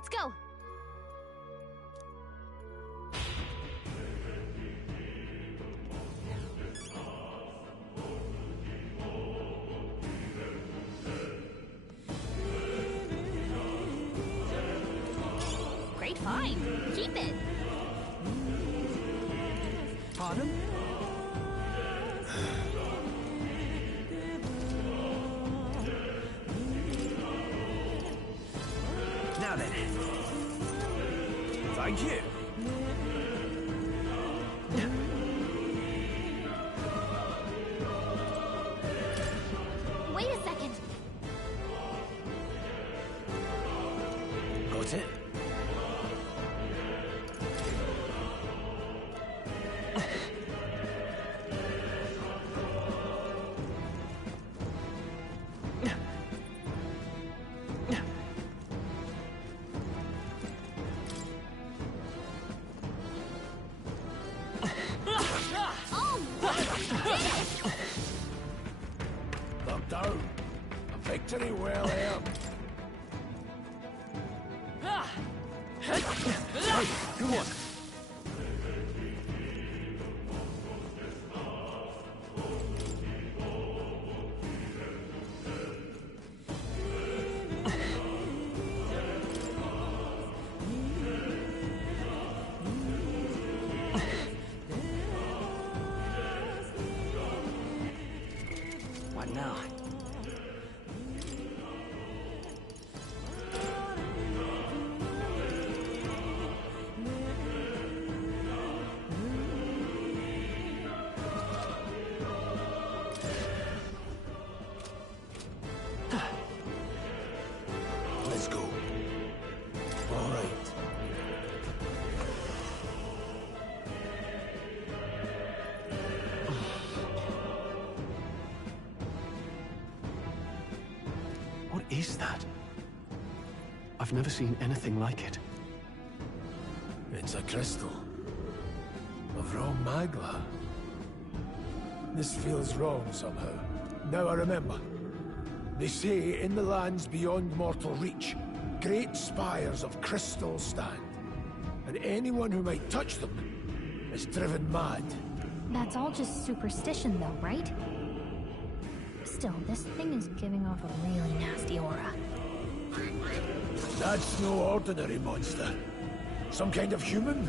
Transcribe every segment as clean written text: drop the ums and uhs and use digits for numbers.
Let's go! Great find! Keep it! Pardon? Now then. Thank you. Wait a second! Got it? Look down. A victory well earned. Come on. What now? Let's go. All right. What is that? I've never seen anything like it. It's a crystal. Of raw magla. This feels wrong somehow. Now I remember. They say in the lands beyond mortal reach, great spires of crystal stand. And anyone who might touch them is driven mad. That's all just superstition though, right? Still, this thing is giving off a really nasty aura. That's no ordinary monster. Some kind of human?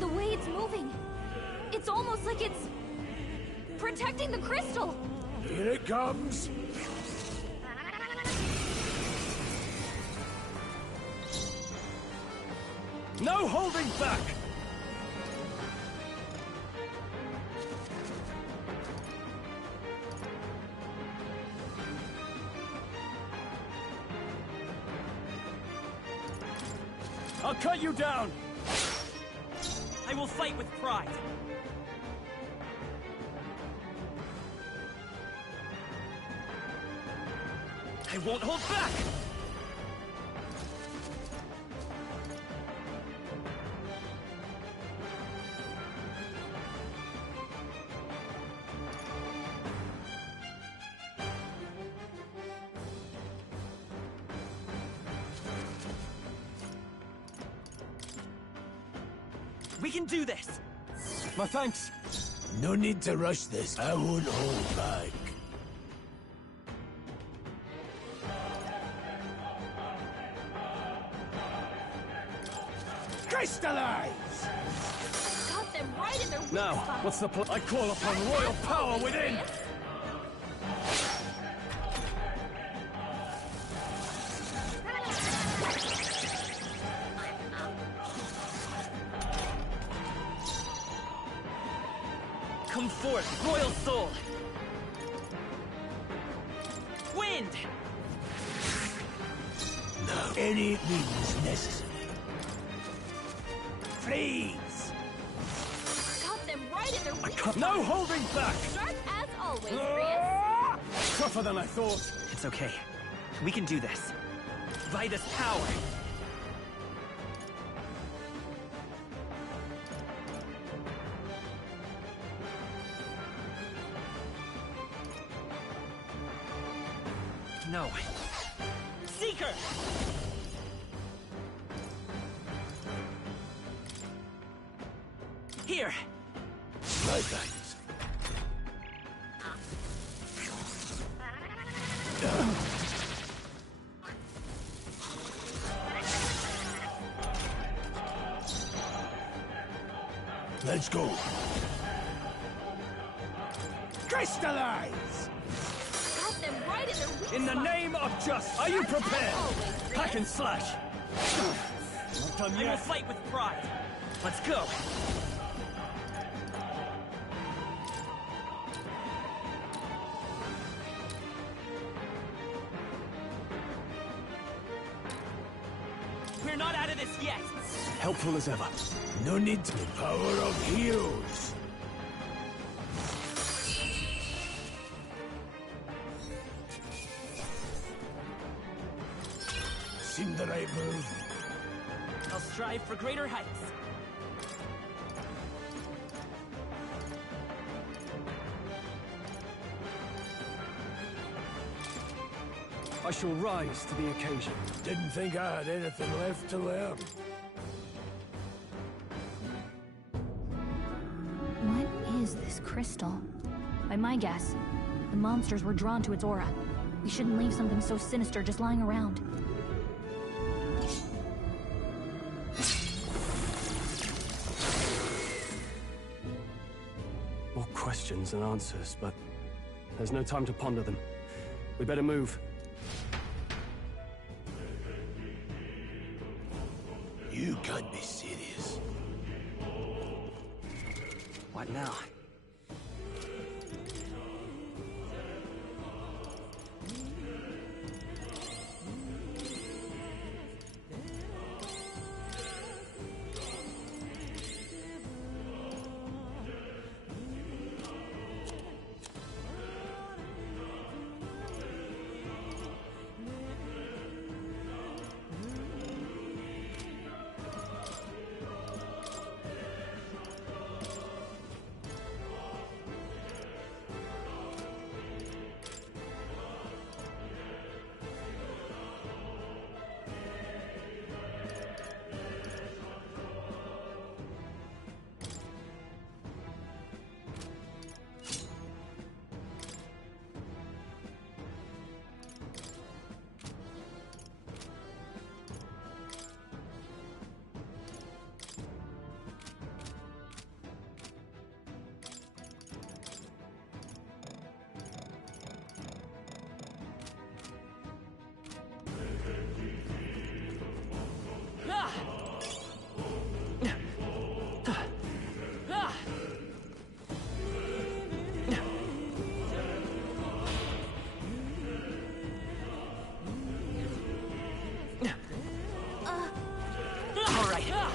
The way it's moving, it's almost like it's protecting the crystal! Here it comes. No holding back! I'll cut you down! I will fight with pride! I won't hold back! We can do this! My thanks! No need to rush this. I won't hold back. Crystallize! Got them right in their weak Now, spot. what's the plan? I call upon royal power within! Come forth, royal soul! Wind! No. Any means necessary. Freeze! Got them right in their weak spot. No holding back! Sharp as always, Prius. Tougher than I thought. It's okay. We can do this. By this power. No. Seeker! Here! Right, thanks. Let's go. Crystallize! Got them right in their weak In the spot. name of justice, are you prepared? Hack and slash. Not done yet. I will fight with pride. Let's go. We're not out of this yet. Helpful as ever. No need to. The power of heroes. Seemed the right move. I'll strive for greater heights. I shall rise to the occasion. Didn't think I had anything left to learn. What is this crystal? By my guess, the monsters were drawn to its aura. We shouldn't leave something so sinister just lying around. More questions than answers, but there's no time to ponder them. We better move. You can't be serious. What now?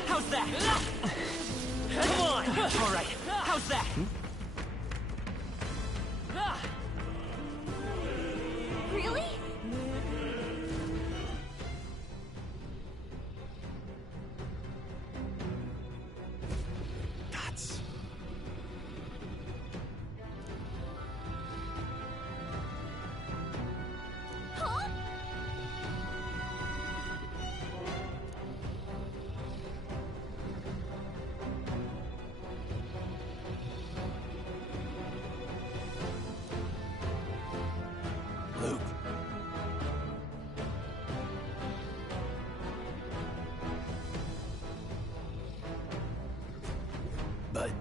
How's that? Come on! All right, how's that? Really? That's... Huh? Luke. But...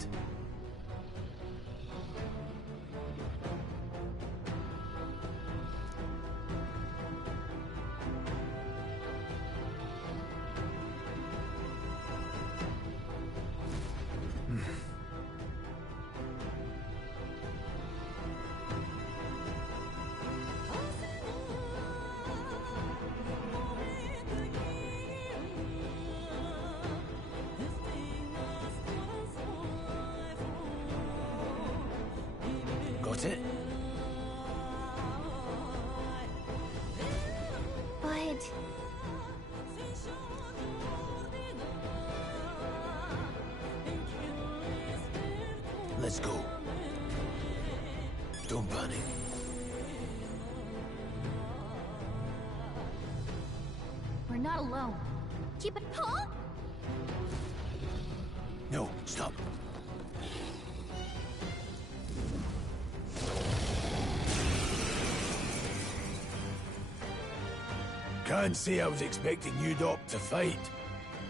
Got it? But... Let's go. Don't panic. we're not alone. Keep it... Huh? No, stop. Can't say I was expecting you, Doc, to fight.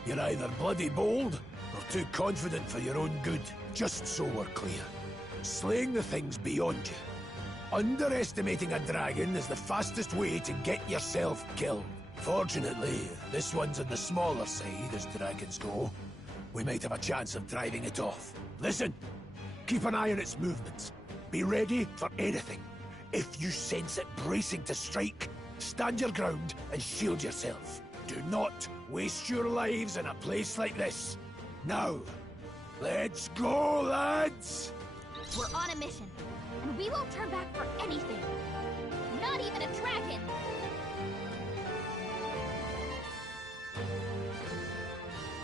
You're either bloody bold, or too confident for your own good. Just so we're clear. Slaying the thing's beyond you. Underestimating a dragon is the fastest way to get yourself killed. Fortunately, this one's on the smaller side as dragons go. We might have a chance of driving it off. Listen, keep an eye on its movements. Be ready for anything. If you sense it bracing to strike, stand your ground and shield yourself. Do not waste your lives in a place like this. Now, let's go, lads! We're on a mission, and we won't turn back for anything. Not even a dragon!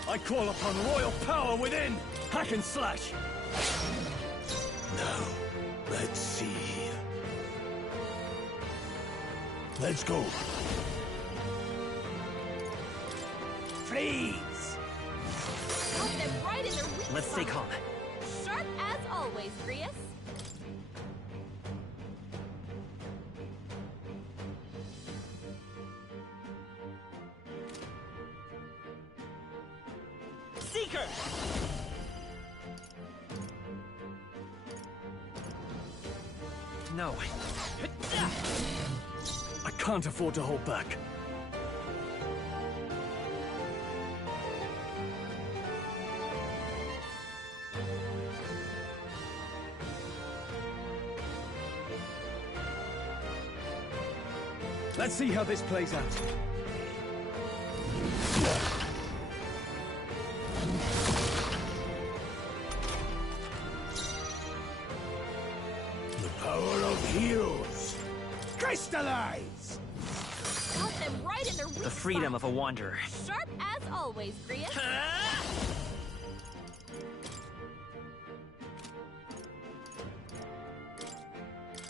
I call upon royal power within! Hack and slash! Now, let's see. Let's go. Freeze! Got them right in their weak Let's stay spot. calm. Sharp as always, Grius. Seeker! No. I can't afford to hold back. Let's see how this plays out. The power of heroes. Crystallize! Got them right in their weak The freedom spot. of a wanderer. Sharp as always, Grius.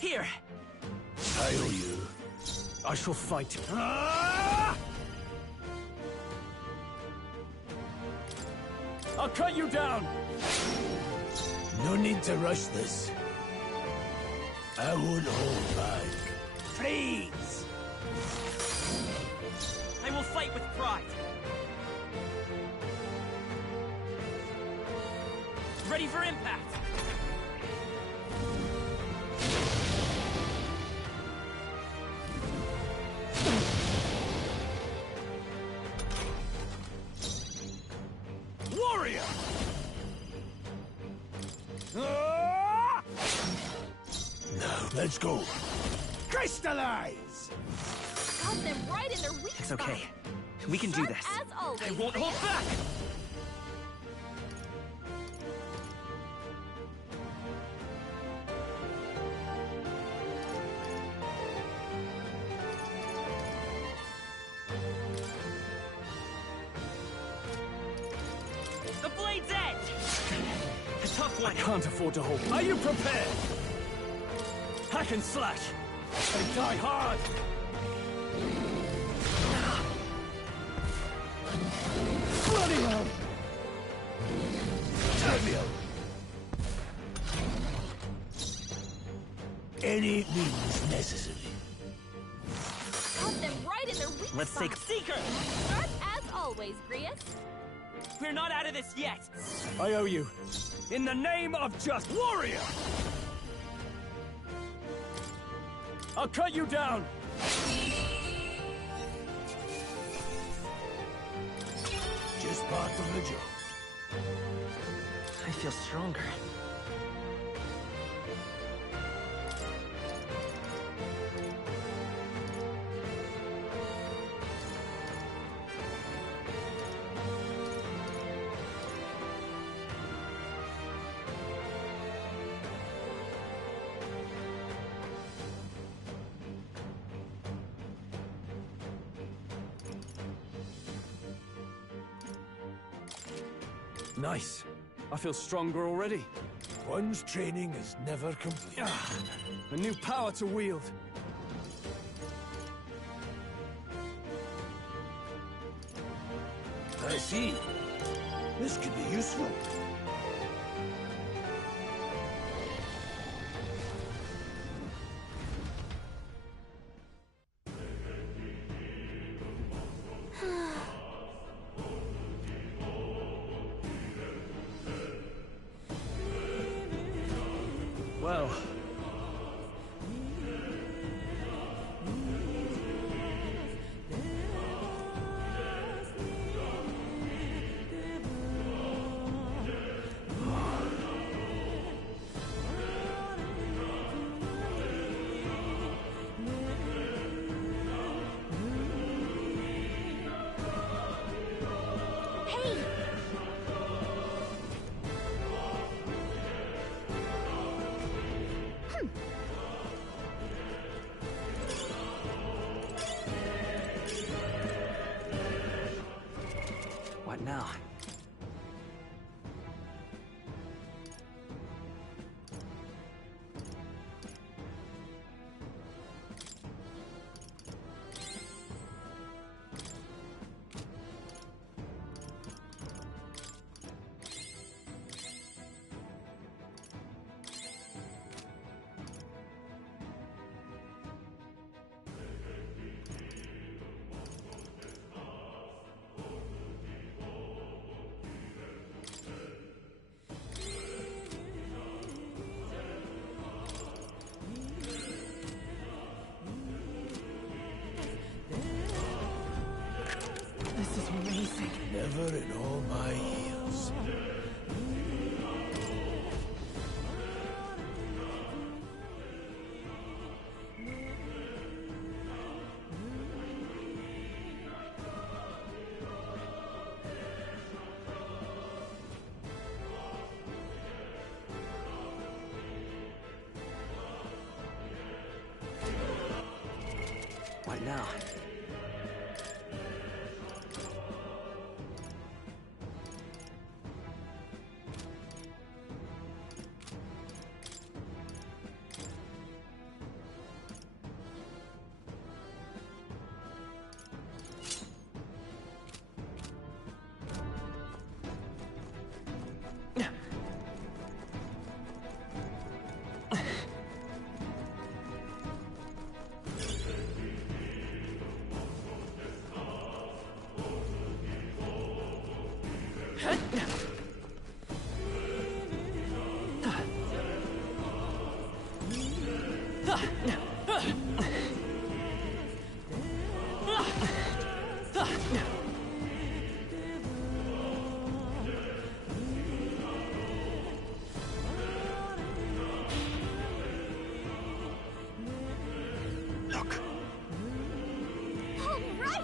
Here! I owe you. I shall fight. I'll cut you down! No need to rush this. I won't hold back. Freeze! I will fight with pride. Ready for impact! Warrior! Now, let's go. Crystallize! Got them right in their weak It's spot. okay. We can do Sharp this. as always, I won't hold Grius. back! The blade's edge! A tough I one. can't afford to hold back. Are you prepared? Hack and slash! And die hard! Bloody hell! Trivial! Any means necessary. Got them right in their weak Let's spot. take Seeker! Sharp as always, Grius. We're not out of this yet! I owe you. In the name of just Warrior! I'll cut you down. Just part of the job. I feel stronger. Nice. I feel stronger already. One's training is never complete. A new power to wield. I see. This could be useful. anything. Never in all my years. What now? Look. All right!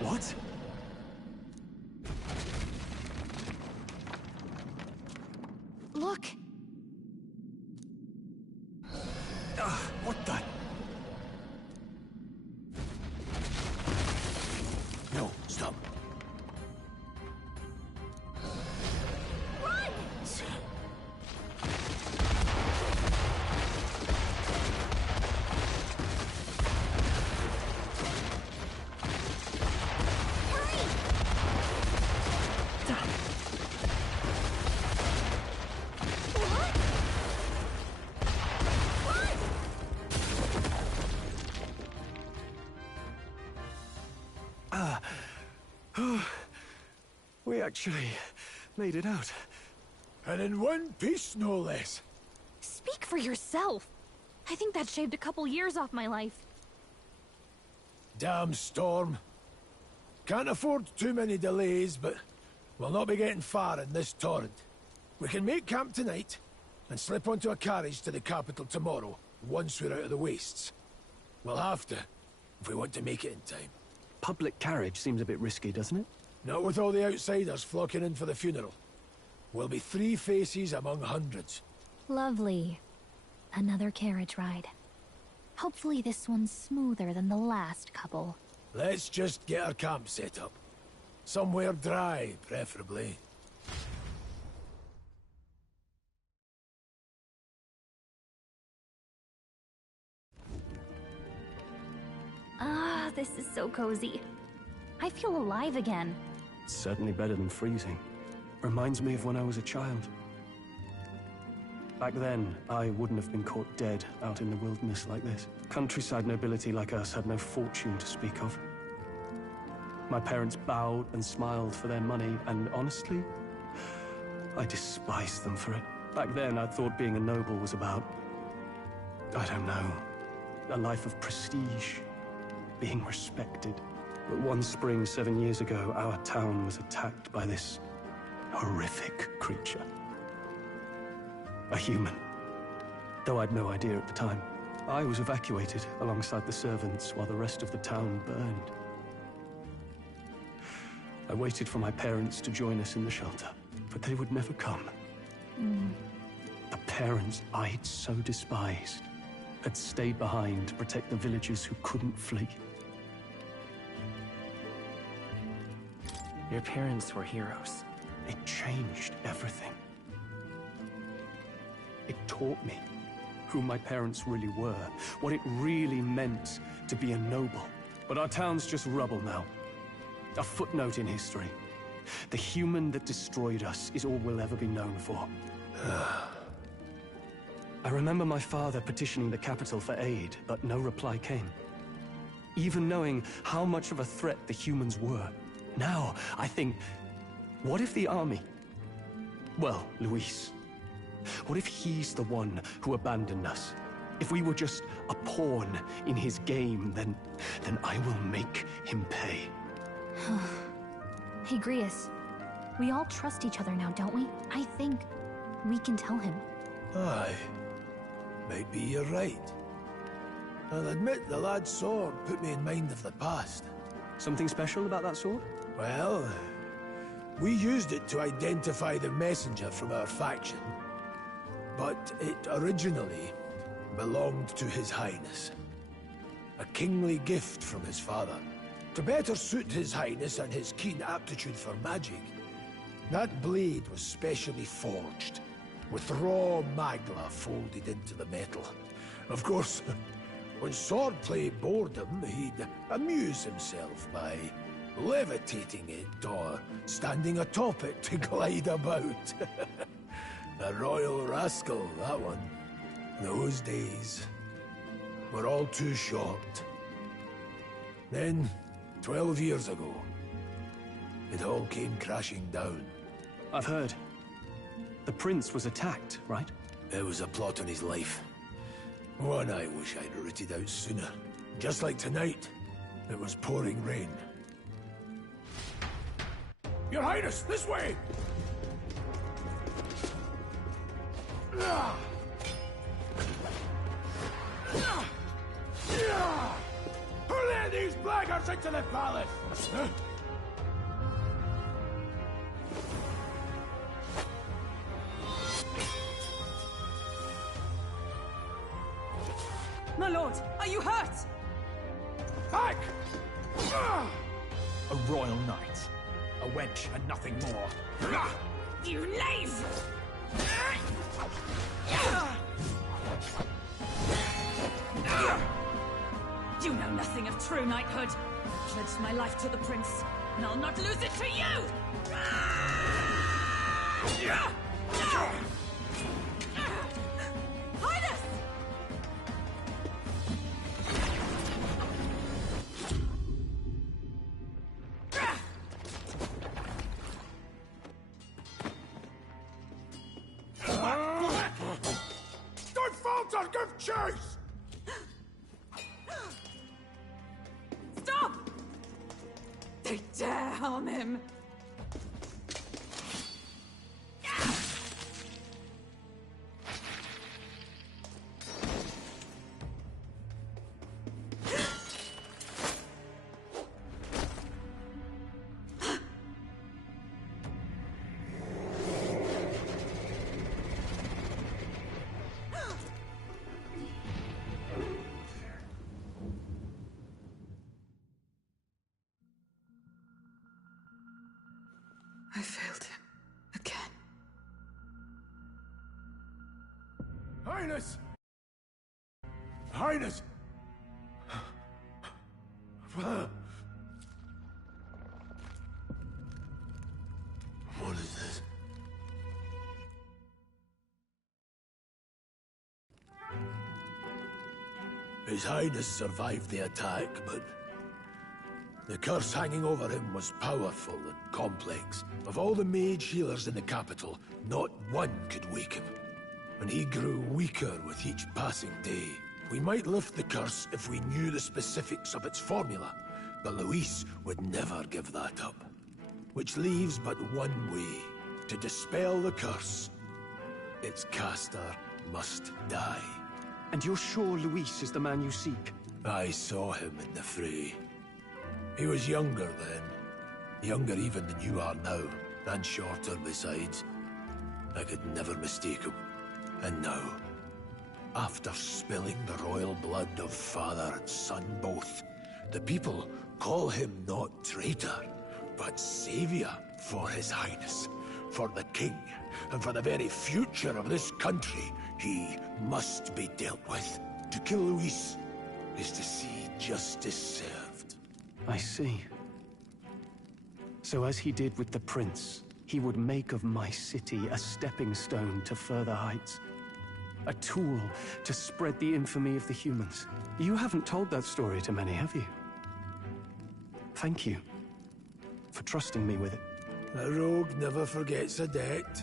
What? Look! What the? No, stop. Run! Hurry! What? Run! We actually made it out. And in one piece, no less. Speak for yourself. I think that shaved a couple years off my life. Damn storm. Can't afford too many delays, but we'll not be getting far in this torrent. We can make camp tonight, and slip onto a carriage to the capital tomorrow, once we're out of the wastes. We'll have to, if we want to make it in time. Public carriage seems a bit risky, doesn't it? Not with all the outsiders flocking in for the funeral. We'll be 3 faces among hundreds. Lovely. Another carriage ride. Hopefully this one's smoother than the last couple. Let's just get our camp set up. Somewhere dry, preferably. Ah, this is so cozy. I feel alive again. It's certainly better than freezing. Reminds me of when I was a child. Back then, I wouldn't have been caught dead out in the wilderness like this. Countryside nobility like us had no fortune to speak of. My parents bowed and smiled for their money, and honestly, I despised them for it. Back then, I thought being a noble was about, I don't know, a life of prestige, being respected. But one spring 7 years ago, our town was attacked by this horrific creature. A human. Though I'd no idea at the time. I was evacuated alongside the servants while the rest of the town burned. I waited for my parents to join us in the shelter, but they would never come. The parents I'd so despised had stayed behind to protect the villagers who couldn't flee. Your parents were heroes. It changed everything. It taught me who my parents really were, what it really meant to be a noble. But our town's just rubble now. A footnote in history. The human that destroyed us is all we'll ever be known for. I remember my father petitioning the capital for aid, but no reply came. Even knowing how much of a threat the humans were. Now, I think, what if the army? Well, Luis. What if he's the one who abandoned us? If we were just a pawn in his game, then I will make him pay. Hey, Grius. We all trust each other now, don't we? I think we can tell him. Aye. Maybe you're right. I'll admit the lad's sword put me in mind of the past. Something special about that sword? Well, we used it to identify the messenger from our faction. But it originally belonged to His Highness. A kingly gift from his father. To better suit His Highness and his keen aptitude for magic, that blade was specially forged, with raw magla folded into the metal. Of course, when swordplay bored him, he'd amuse himself by levitating it or standing atop it to glide about. A royal rascal, that one. Those days were all too short. Then, 12 years ago, it all came crashing down. I've heard. The prince was attacked, right? It was a plot on his life. One I wish I'd rooted out sooner. Just like tonight, it was pouring rain. Your Highness, this way! Who let these blackguards into the palace? My lord, are you hurt? Back! A royal knight. A wench and nothing more. You knave! You know nothing of true knighthood. I pledged my life to the prince, and I'll not lose it to you! Highness! Don't falter! Give chase! Stop! They dare harm him! I failed him. Again. Highness! Highness! What is this? His Highness survived the attack, but the curse hanging over him was powerful and complex. Of all the mage healers in the capital, not one could wake him. And he grew weaker with each passing day. We might lift the curse if we knew the specifics of its formula, but Luis would never give that up. Which leaves but one way. To dispel the curse, its caster must die. And you're sure Luis is the man you seek? I saw him in the fray. He was younger then. Younger even than you are now, and shorter besides. I could never mistake him. And now, after spilling the royal blood of father and son both, the people call him not traitor, but savior for His Highness, for the king, and for the very future of this country. He must be dealt with. To kill Luis is to see justice served. I see. So as he did with the prince, he would make of my city a stepping stone to further heights. A tool to spread the infamy of the humans. You haven't told that story to many, have you? Thank you for trusting me with it. A rogue never forgets a debt.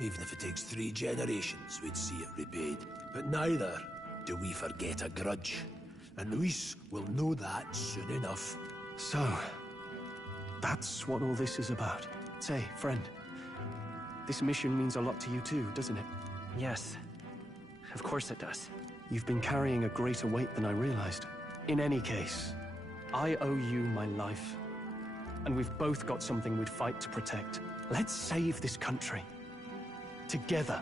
Even if it takes 3 generations, we'd see it repaid. But neither do we forget a grudge. And Luis will know that soon enough. So, that's what all this is about. Say, friend, this mission means a lot to you too, doesn't it? Yes. Of course it does. You've been carrying a greater weight than I realized. In any case, I owe you my life. And we've both got something we'd fight to protect. Let's save this country. Together.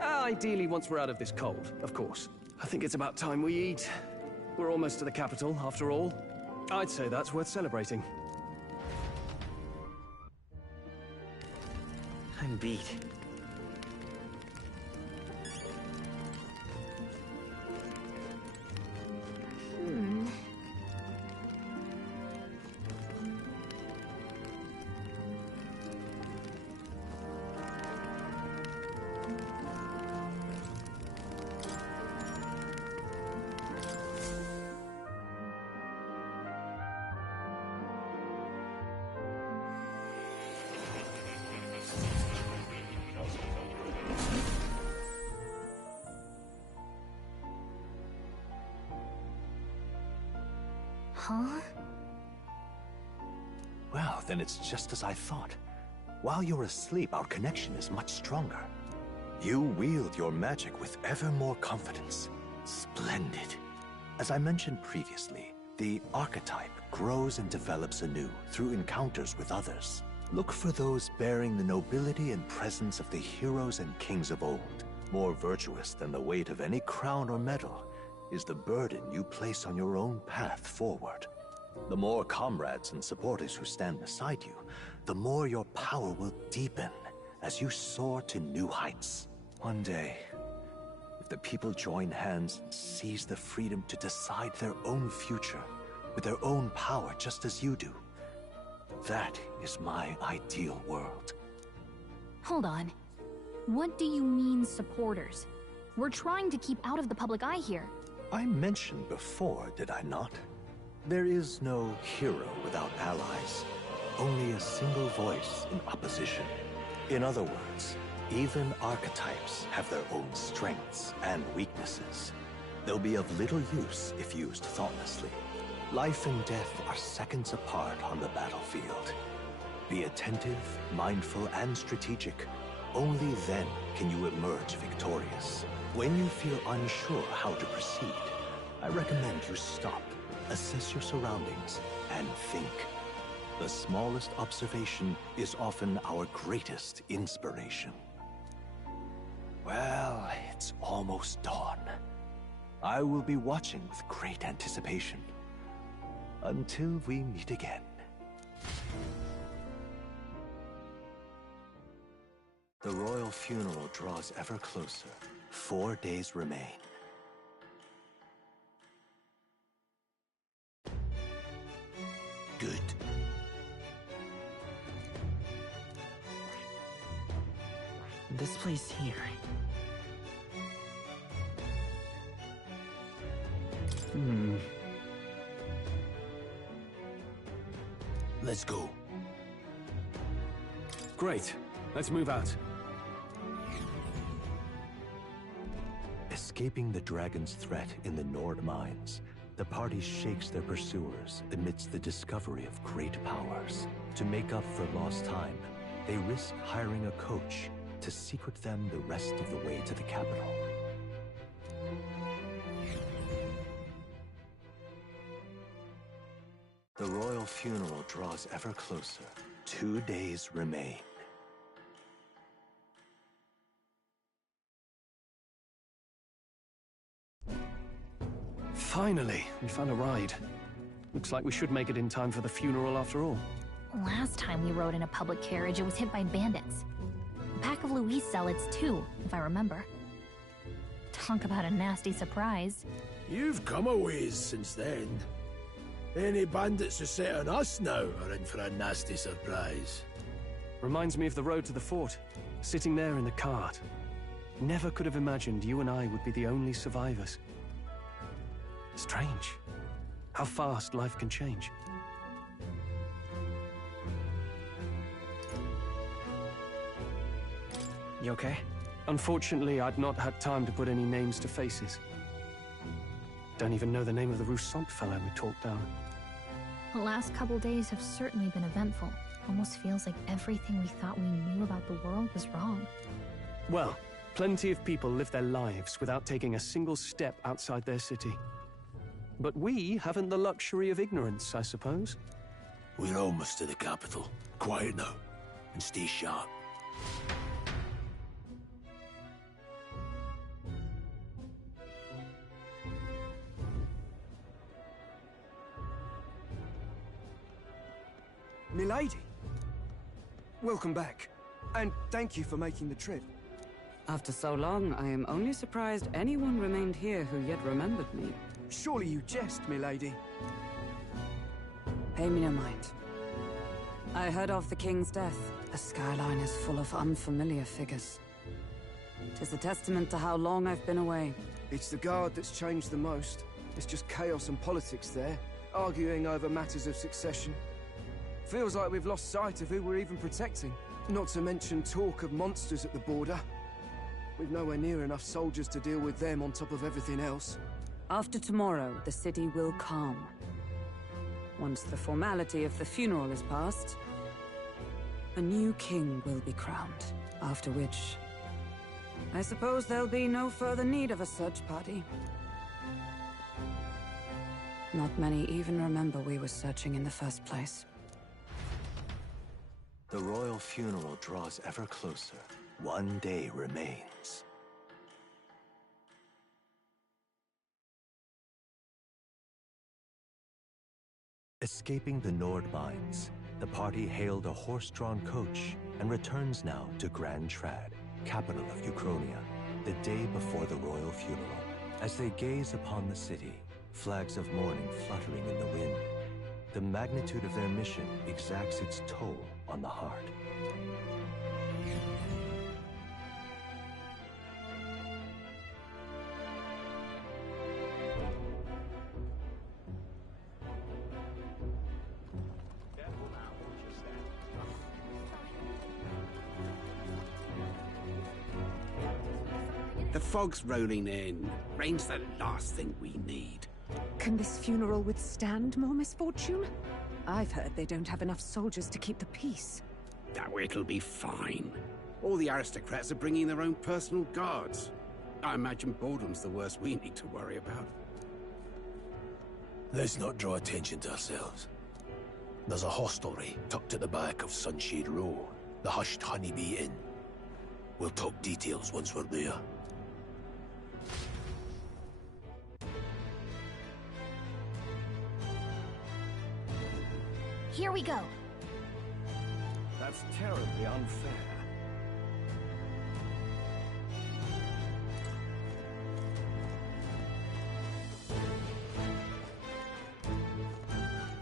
Ideally, once we're out of this cold, of course. I think it's about time we eat. We're almost to the capital, after all. I'd say that's worth celebrating. I'm beat. Huh? Well, then it's just as I thought. While you're asleep, our connection is much stronger. You wield your magic with ever more confidence. Splendid. As I mentioned previously, the archetype grows and develops anew through encounters with others. Look for those bearing the nobility and presence of the heroes and kings of old. More virtuous than the weight of any crown or medal is the burden you place on your own path forward. The more comrades and supporters who stand beside you, the more your power will deepen as you soar to new heights. One day, if the people join hands and seize the freedom to decide their own future with their own power just as you do, that is my ideal world. Hold on. What do you mean, supporters? We're trying to keep out of the public eye here. I mentioned before, did I not? There is no hero without allies. Only a single voice in opposition. In other words, even archetypes have their own strengths and weaknesses. They'll be of little use if used thoughtlessly. Life and death are seconds apart on the battlefield. Be attentive, mindful, and strategic. Only then can you emerge victorious. When you feel unsure how to proceed, I recommend you stop, assess your surroundings, and think. The smallest observation is often our greatest inspiration. Well, it's almost dawn. I will be watching with great anticipation. Until we meet again. The royal funeral draws ever closer. 4 days remain. Good. This place here. Let's go. Great. Let's move out. Escaping the dragon's threat in the Nord mines, the party shakes their pursuers amidst the discovery of great powers. To make up for lost time, they risk hiring a coach to secret them the rest of the way to the capital. The royal funeral draws ever closer. 2 days remain. Finally, we found a ride. Looks like we should make it in time for the funeral after all. Last time we rode in a public carriage, it was hit by bandits. A pack of Louis zealots, too, if I remember. Talk about a nasty surprise. You've come a ways since then. Any bandits who set on us now are in for a nasty surprise. Reminds me of the road to the fort. Sitting there in the cart. Never could have imagined you and I would be the only survivors. Strange. How fast life can change. You okay? Unfortunately, I'd not had time to put any names to faces. Don't even know the name of the Roussant fellow we talked down. The last couple days have certainly been eventful. Almost feels like everything we thought we knew about the world was wrong. Well, plenty of people live their lives without taking a single step outside their city. But we haven't the luxury of ignorance, I suppose. We're almost to the capital. Quiet now, and stay sharp. Milady! Welcome back, and thank you for making the trip. After so long, I am only surprised anyone remained here who yet remembered me. Surely you jest, milady. Pay me no mind. I heard of the king's death. The skyline is full of unfamiliar figures. 'Tis a testament to how long I've been away. It's the guard that's changed the most. It's just chaos and politics there, arguing over matters of succession. Feels like we've lost sight of who we're even protecting. Not to mention talk of monsters at the border. We've nowhere near enough soldiers to deal with them on top of everything else. After tomorrow, the city will calm. Once the formality of the funeral is past, a new king will be crowned. After which, I suppose there'll be no further need of a search party. Not many even remember we were searching in the first place. The royal funeral draws ever closer. One day remains. Escaping the Nord mines, the party hailed a horse-drawn coach and returns now to Grand Trad, capital of Uchronia, the day before the royal funeral. As they gaze upon the city, flags of mourning fluttering in the wind, the magnitude of their mission exacts its toll on the heart. The fog's rolling in. Rain's the last thing we need. Can this funeral withstand more misfortune? I've heard they don't have enough soldiers to keep the peace. Oh, it'll be fine. All the aristocrats are bringing their own personal guards. I imagine boredom's the worst we need to worry about. Let's not draw attention to ourselves. There's a hostelry tucked at the back of Sunshade Row, the Hushed Honeybee Inn. We'll talk details once we're there. Here we go. That's terribly unfair.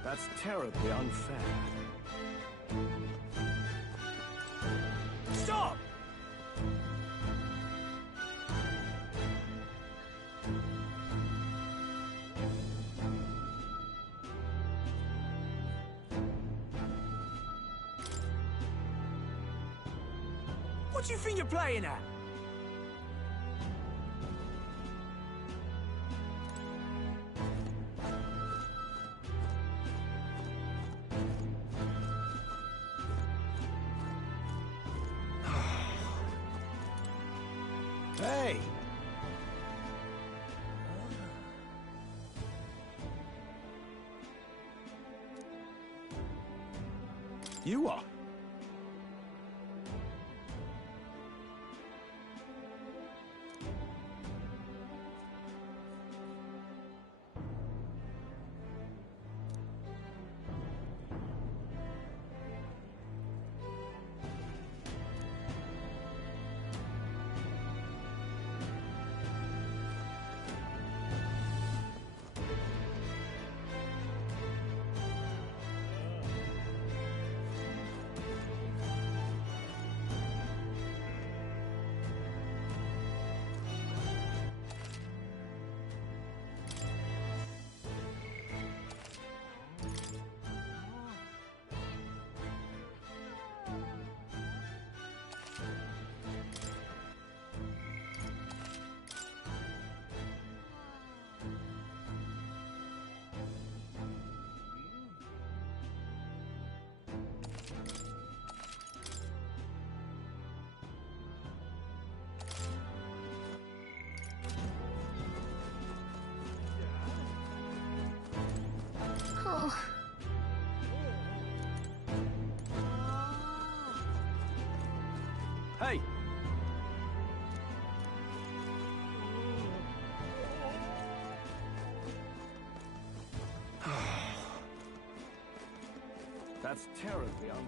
That's terribly unfair. Stop! What do you think you're playing at? Hey! You are. That's terribly unfair.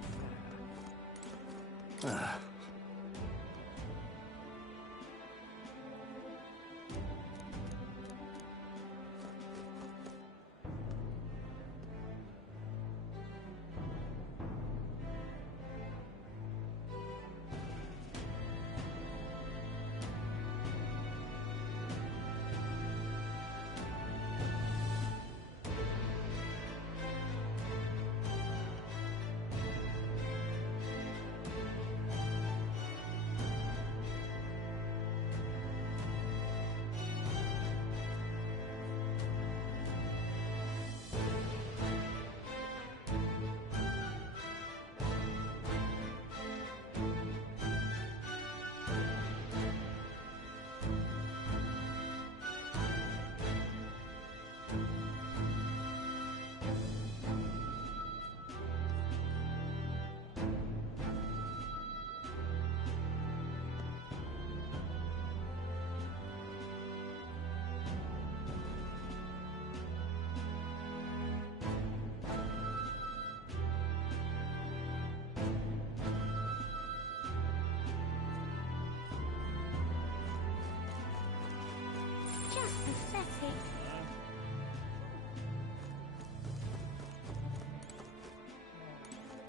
Just pathetic.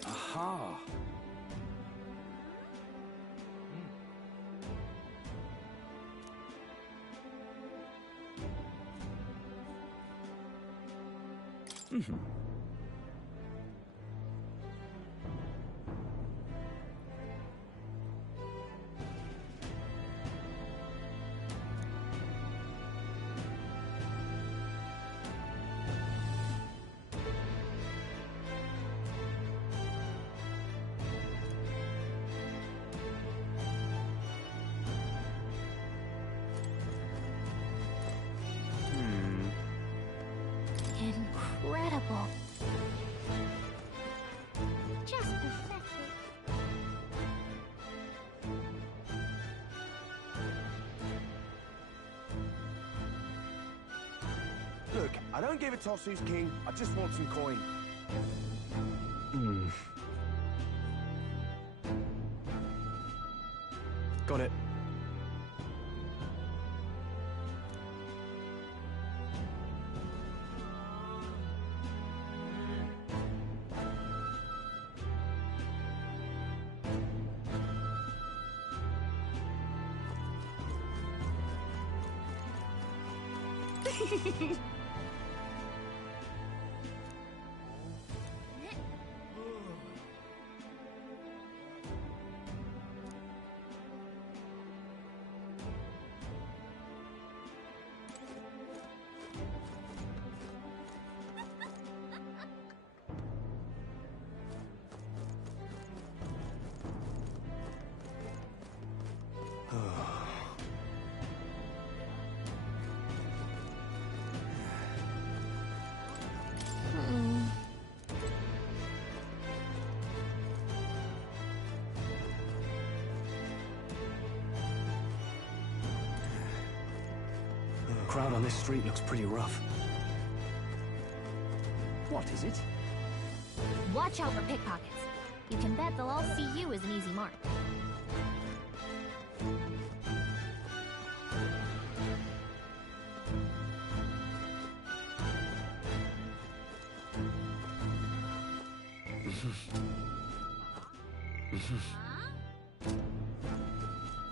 Aha! Incredible. Just pathetic. Look, I don't give a toss who's king. I just want some coin. Got it. Crowd on this street looks pretty rough. What is it? Watch out for pickpockets. You can bet they'll all see you as an easy mark.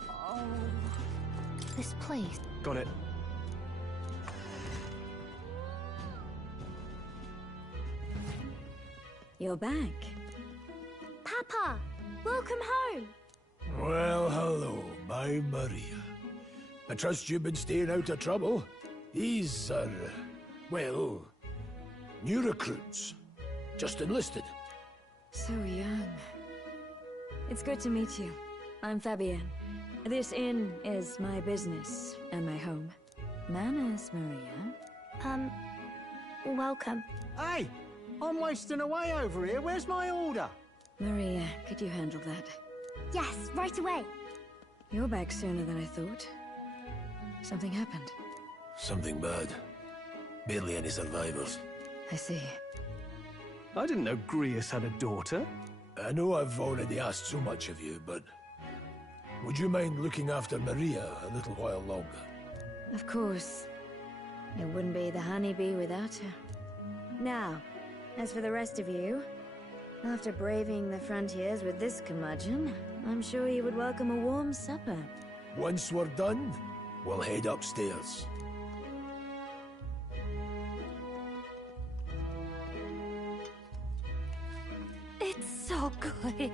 Oh, this place. Got it. You're back. Papa, welcome home. Well, hello, my Maria. I trust you've been staying out of trouble. These are, well, new recruits. Just enlisted. So young. It's good to meet you. I'm Fabienne. This inn is my business and my home. Manners, Maria. Welcome. Hey! I'm wasting away over here. Where's my order? Maria, could you handle that? Yes, right away. You're back sooner than I thought. Something happened. Something bad. Barely any survivors. I see. I didn't know Grius had a daughter. I know I've already asked so much of you, but would you mind looking after Maria a little while longer? Of course. It wouldn't be the honeybee without her. Now, as for the rest of you, after braving the frontiers with this curmudgeon, I'm sure you would welcome a warm supper. Once we're done, we'll head upstairs. It's so good.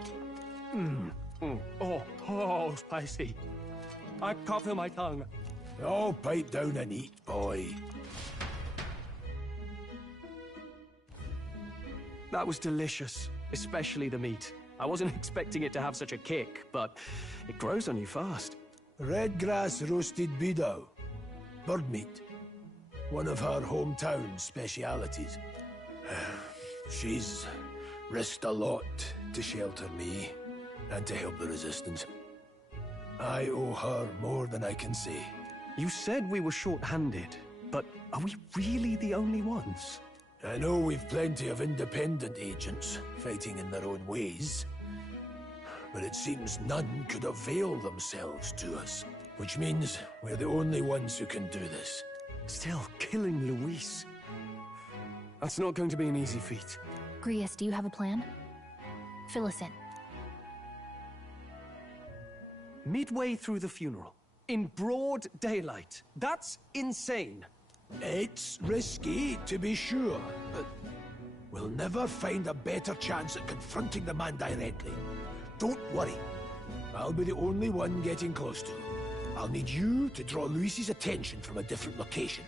Oh, spicy. I can't feel my tongue. Oh, pipe down and eat, boy. That was delicious, especially the meat. I wasn't expecting it to have such a kick, but it grows on you fast. Red grass roasted beedow. Bird meat. One of her hometown specialities. She's risked a lot to shelter me and to help the resistance. I owe her more than I can say. You said we were short-handed, but are we really the only ones? I know we've plenty of independent agents fighting in their own ways, but it seems none could avail themselves to us, which means we're the only ones who can do this. Still, killing Luis. That's not going to be an easy feat. Grius, do you have a plan? Fill us in. Midway through the funeral, in broad daylight. That's insane. It's risky, to be sure, but we'll never find a better chance at confronting the man directly. Don't worry. I'll be the only one getting close to him. I'll need you to draw Luis's attention from a different location.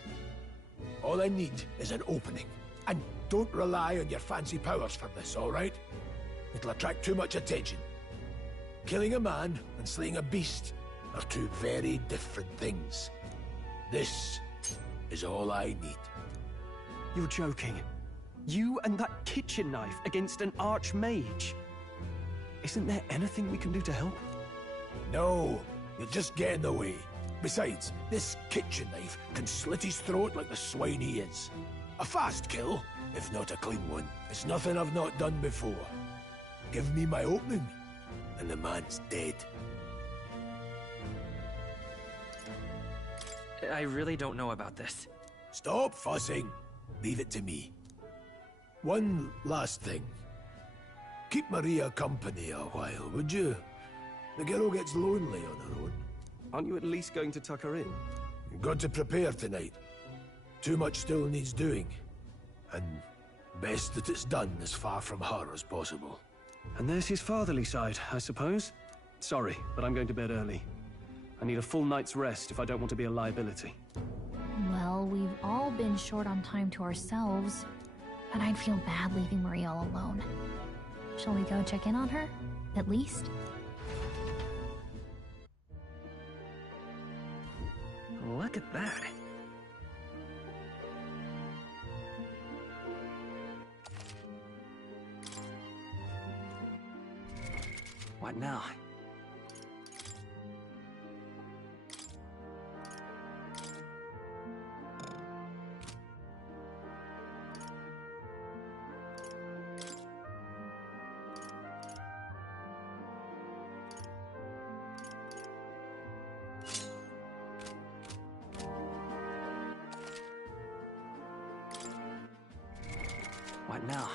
All I need is an opening. And don't rely on your fancy powers for this, all right? It'll attract too much attention. Killing a man and slaying a beast are two very different things. This is all I need. You're joking. You and that kitchen knife against an archmage. Isn't there anything we can do to help? No, you'll just get in the way. Besides, this kitchen knife can slit his throat like the swine he is. A fast kill, if not a clean one. It's nothing I've not done before. Give me my opening, and the man's dead. I really don't know about this. Stop fussing. Leave it to me. One last thing. Keep Maria company a while, would you? The girl gets lonely on her own. Aren't you at least going to tuck her in? You've got to prepare tonight. Too much still needs doing. And best that it's done as far from her as possible. And there's his fatherly side, I suppose. Sorry, but I'm going to bed early. I need a full night's rest if I don't want to be a liability. Well, we've all been short on time to ourselves, but I'd feel bad leaving Maria all alone. Shall we go check in on her, at least? Look at that. What now? What now?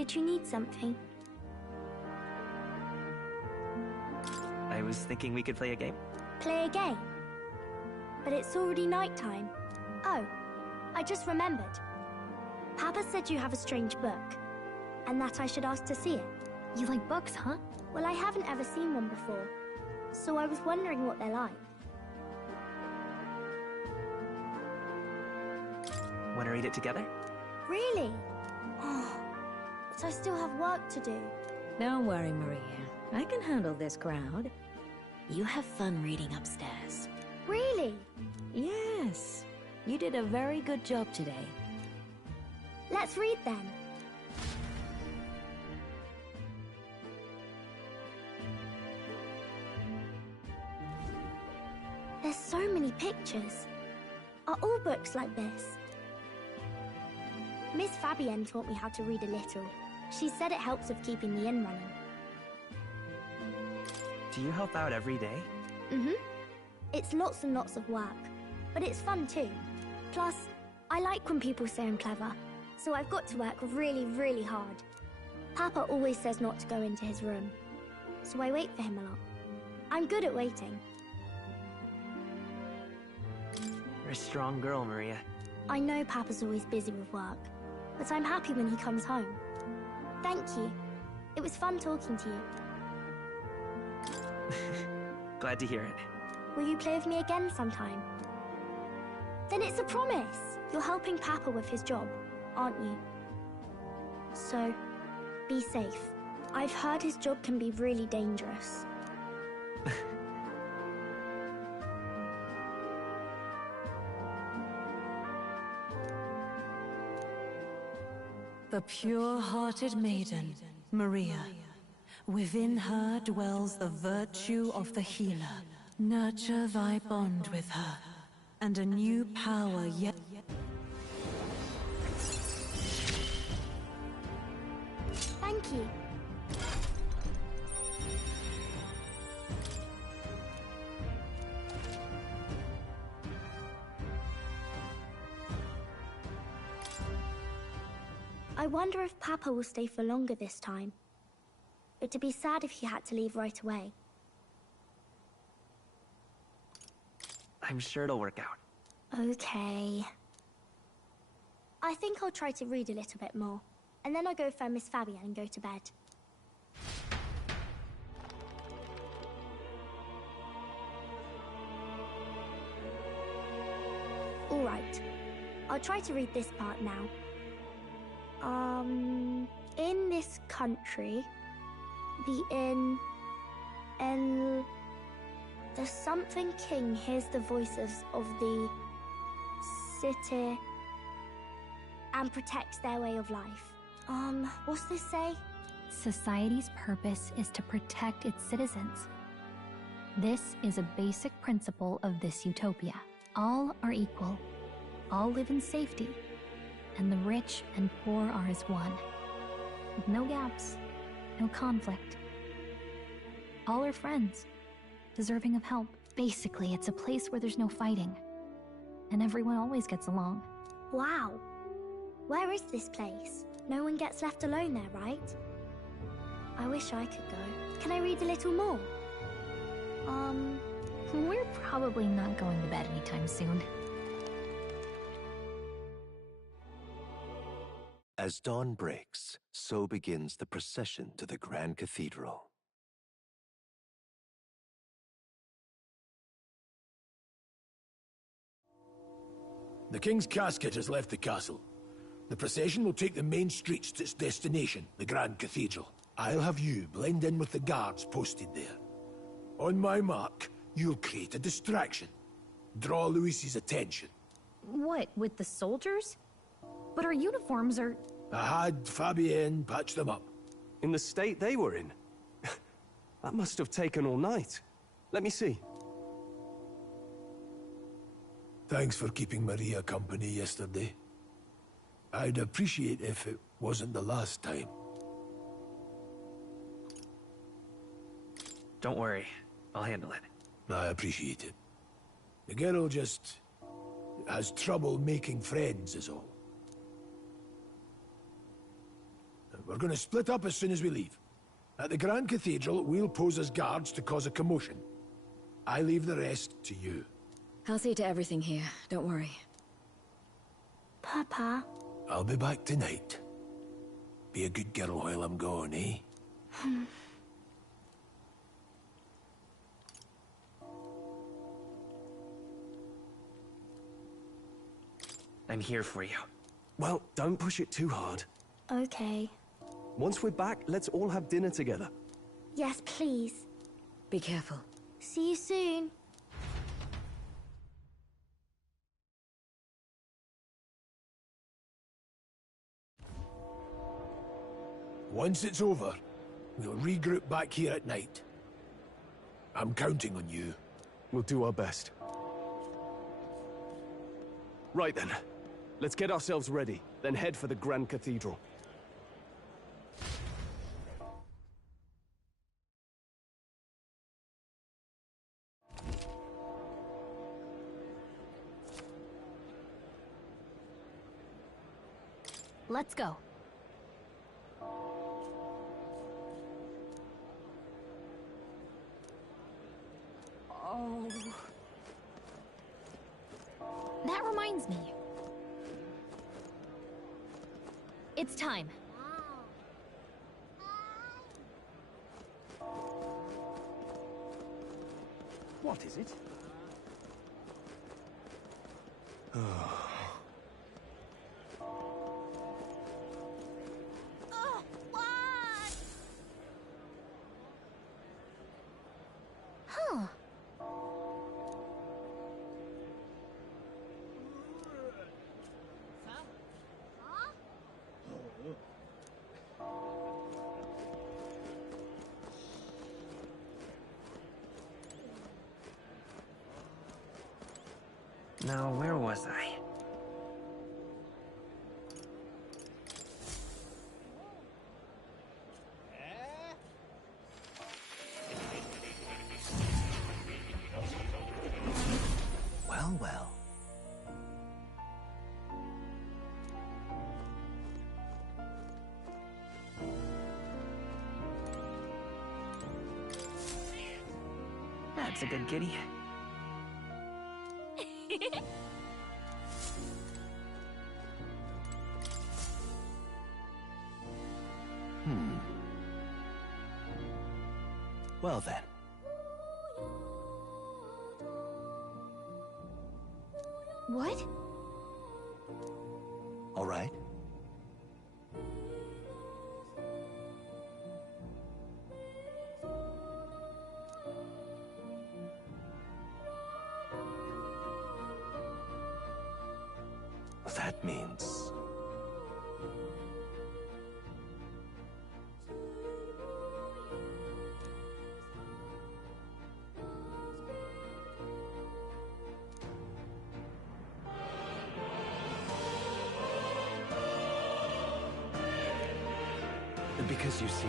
Did you need something? I was thinking we could play a game. Play a game? But it's already nighttime. Oh, I just remembered. Papa said you have a strange book, and that I should ask to see it. You like books, huh? Well, I haven't ever seen one before, so I was wondering what they're like. Want to read it together? Really? Oh, but I still have work to do. Don't worry, Maria. I can handle this crowd. You have fun reading upstairs. Really? Yes. You did a very good job today. Let's read then. There's so many pictures. Are all books like this? Miss Fabienne taught me how to read a little. She said it helps with keeping the inn running. Do you help out every day? Mm-hmm. It's lots and lots of work, but it's fun too. Plus, I like when people say I'm clever, so I've got to work really, really hard. Papa always says not to go into his room, so I wait for him a lot. I'm good at waiting. You're a strong girl, Maria. I know Papa's always busy with work, but I'm happy when he comes home. Thank you. It was fun talking to you. Glad to hear it. Will you play with me again sometime? Then it's a promise. You're helping Papa with his job, aren't you? So, be safe. I've heard his job can be really dangerous. The pure-hearted maiden, Maria. Within her dwells the virtue of the healer. Nurture thy bond with her, and a new power yet... Thank you. I wonder if Papa will stay for longer this time. It'd be sad if he had to leave right away. I'm sure it'll work out. Okay. I think I'll try to read a little bit more, and then I'll go find Miss Fabienne and go to bed. Alright. I'll try to read this part now. In this country, the the something king hears the voices of the city and protects their way of life. What's this say? Society's purpose is to protect its citizens. This is a basic principle of this utopia. All are equal. All live in safety. And the rich and poor are as one. With no gaps, no conflict. All are friends, deserving of help. Basically, it's a place where there's no fighting. And everyone always gets along. Wow. Where is this place? No one gets left alone there, right? I wish I could go. Can I read a little more? We're probably not going to bed anytime soon. As dawn breaks, so begins the procession to the Grand Cathedral. The King's casket has left the castle. The procession will take the main streets to its destination, the Grand Cathedral. I'll have you blend in with the guards posted there. On my mark, you'll create a distraction. Draw Luis's attention. What, with the soldiers? But our uniforms are... I had Fabienne patch them up. In the state they were in? That must have taken all night. Let me see. Thanks for keeping Maria company yesterday. I'd appreciate if it wasn't the last time. Don't worry. I'll handle it. I appreciate it. The girl just... has trouble making friends is all. We're gonna split up as soon as we leave. At the Grand Cathedral, we'll pose as guards to cause a commotion. I leave the rest to you. I'll see to everything here, don't worry. Papa? I'll be back tonight. Be a good girl while I'm gone, eh? I'm here for you. Well, don't push it too hard. Okay. Once we're back, let's all have dinner together. Yes, please. Be careful. See you soon. Once it's over, we'll regroup back here at night. I'm counting on you. We'll do our best. Right then. Let's get ourselves ready, then head for the Grand Cathedral. Let's go. Oh. That reminds me. It's time. What is it? Huh. Now, where was I? Well, well. That's a good kitty. Well then. What? All right. That means... Because you see...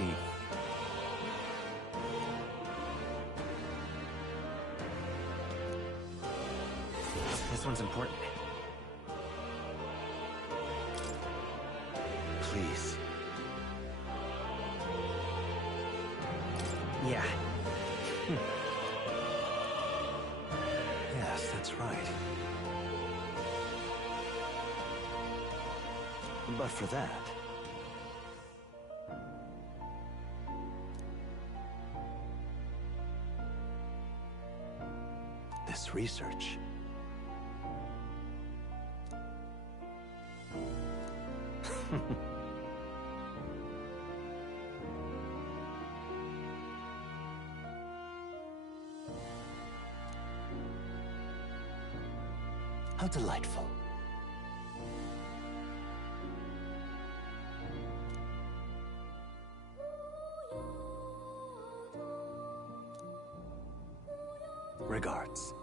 This one's important. Please. Yeah. Yes, that's right. But for that... this research... How delightful. Regards.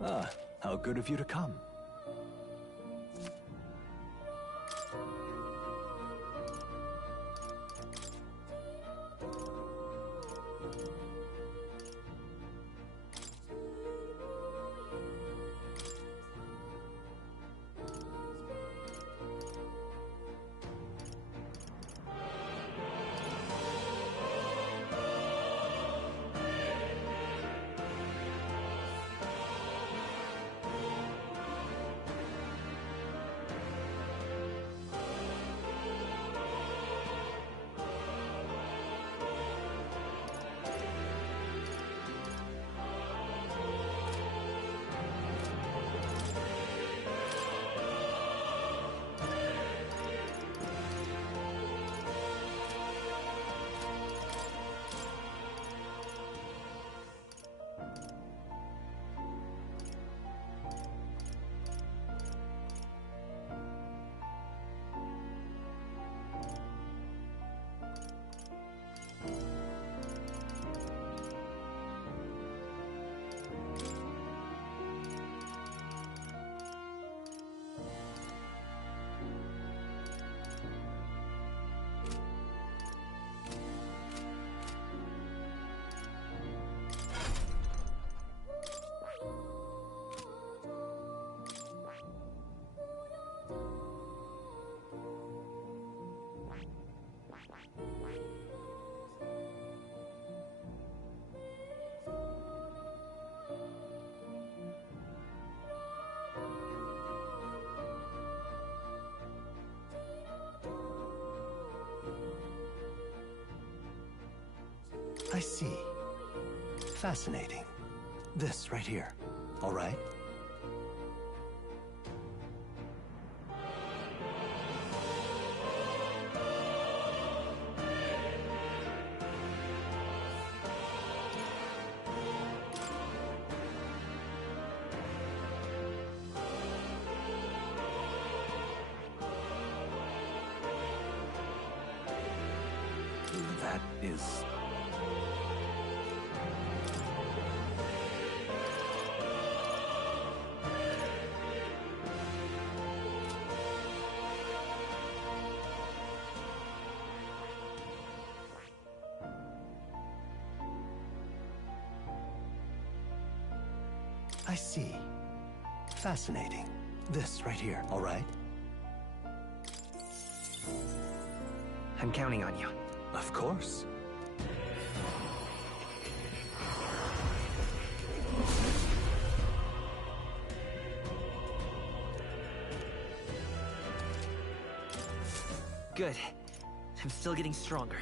Ah, how good of you to come. I see. Fascinating. This right here. All right? That is... I see. Fascinating. This right here, all right? I'm counting on you. Of course. Good. I'm still getting stronger.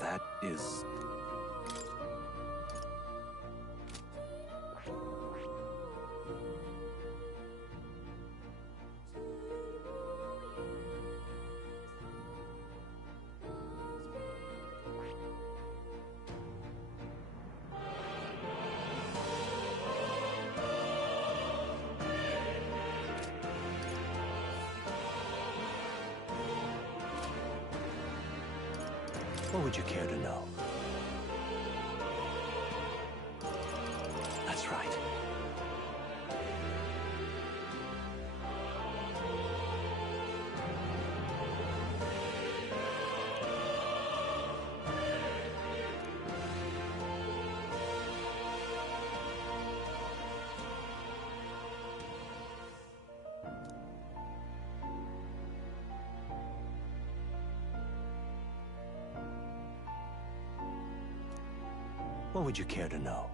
That is... What would you care to know? That's right. What would you care to know?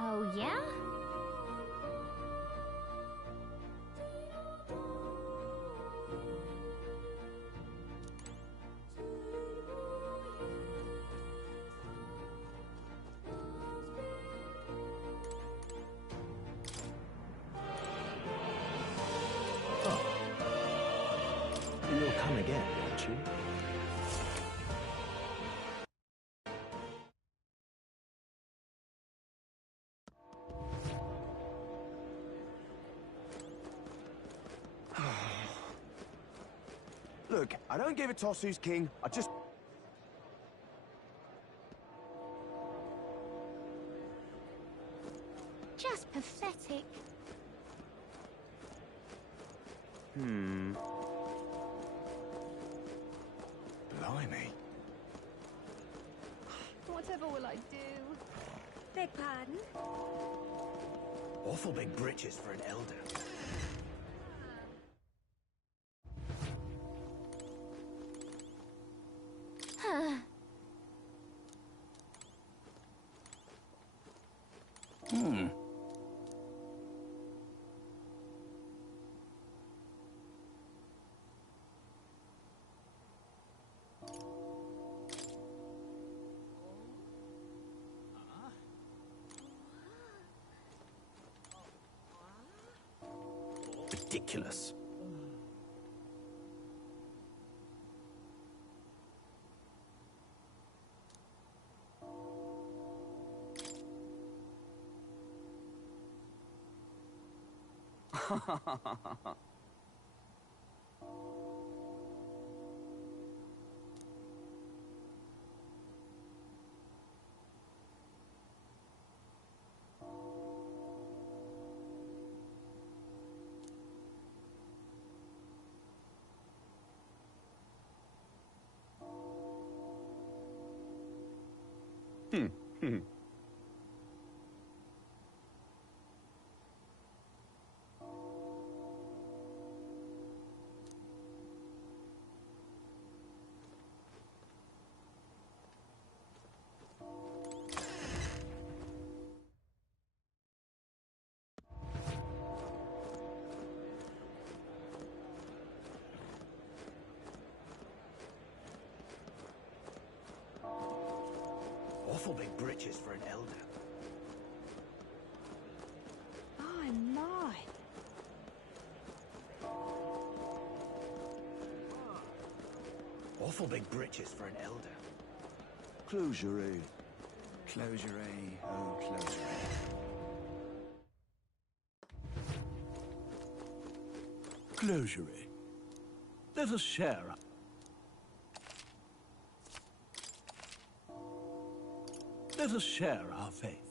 Oh, yeah? You'll come again, won't you? Look, I don't give a toss who's king. I just... Just pathetic. Blimey. Whatever will I do? Beg pardon? Awful big britches for an elder. Ridiculous. Awful big britches for an elder. My, my. Awful big britches for an elder. Closure. Closure, oh, closure. Closure. Let us share. Let us share our faith.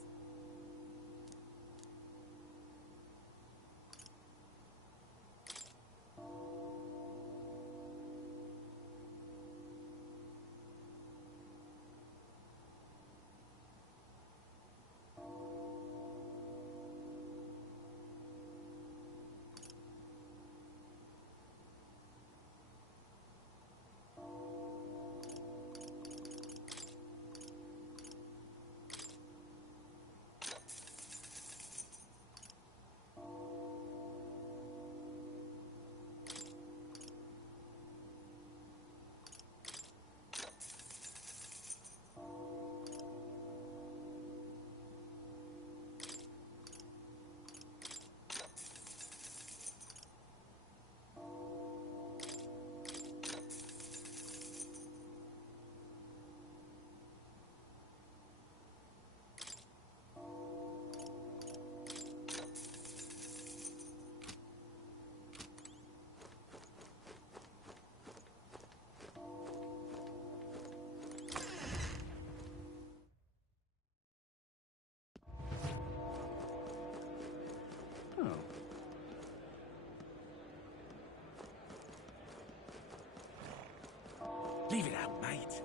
Leave it out, mate.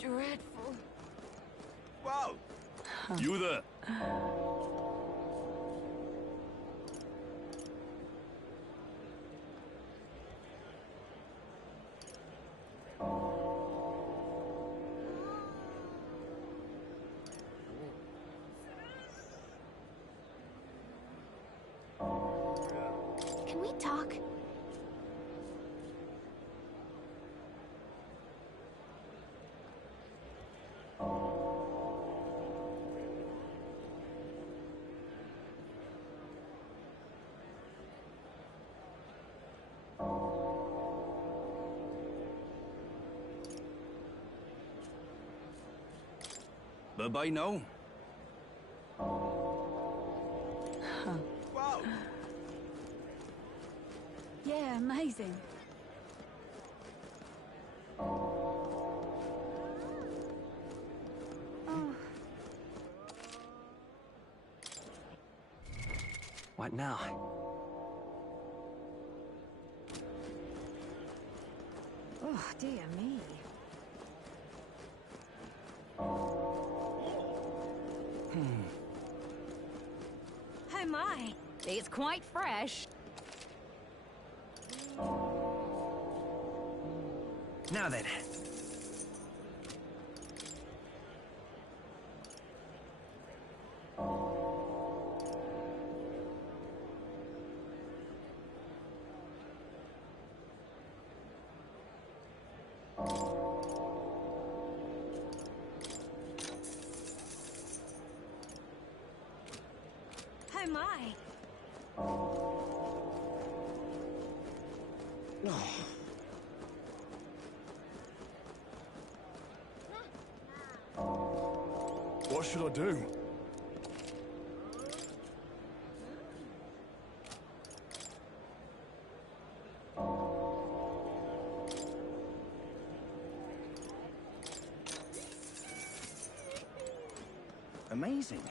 Dreadful. Whoa! You there? Can we talk? Bye-bye now. Whoa! Yeah, amazing. Oh, What now? oh dear me. Oh my! It's quite fresh. Now then. my. What should I do? Amazing.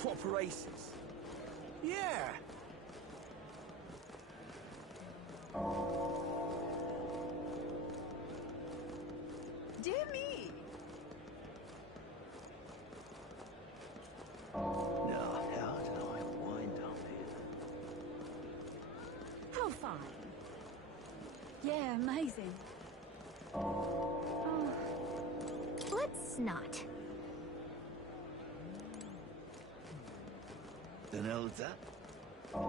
Proper aces. Yeah. Dear me! Now, how did I wind up here? How fine. Yeah, amazing. Oh. Let's not. The hell's that? My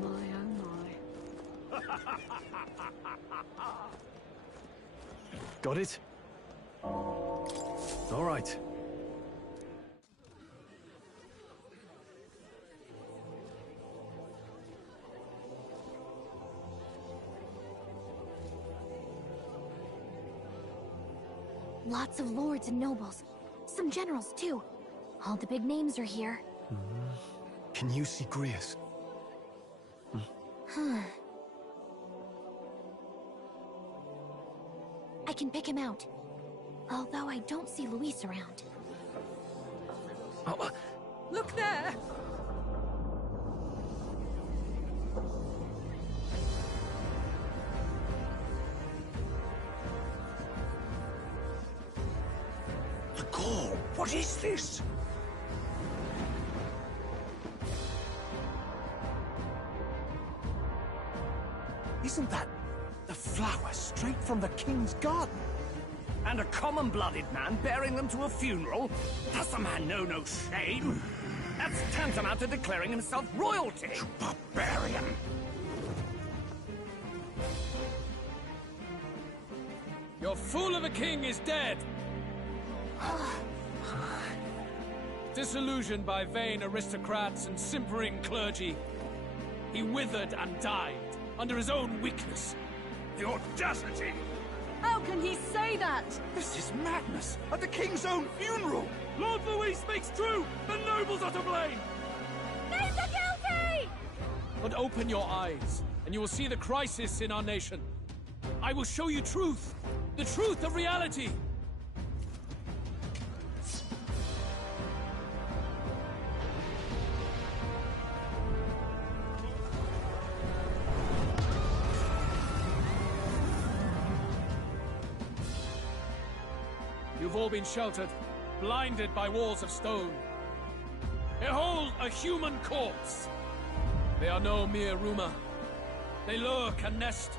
oh my. Got it? All right. Lots of lords and nobles. Some generals, too. All the big names are here. Can you see Grius? I can pick him out. Although I don't see Luis around. Look there! The call! What is this? Isn't that the flower straight from the king's garden? And a common-blooded man bearing them to a funeral? Does the man know no shame? That's tantamount to declaring himself royalty! You barbarian! Your fool of a king is dead! Disillusioned by vain aristocrats and simpering clergy, he withered and died under his own weakness. The audacity! How can he say that? This is madness! At the king's own funeral! Lord Louis speaks true! The nobles are to blame! Names are guilty! But open your eyes, and you will see the crisis in our nation. I will show you truth, the truth of reality. You've all been sheltered, blinded by walls of stone. Behold a human corpse! They are no mere rumor. They lurk and nest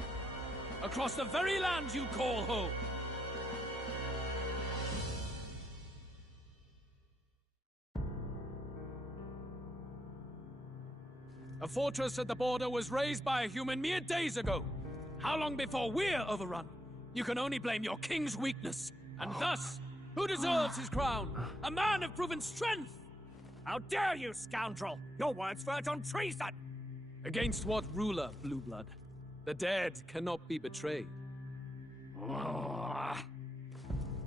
across the very land you call home. A fortress at the border was raised by a human mere days ago. How long before we're overrun? You can only blame your king's weakness. And thus, who deserves his crown? A man of proven strength! How dare you, scoundrel! Your words verge on treason! Against what ruler, Blueblood? The dead cannot be betrayed.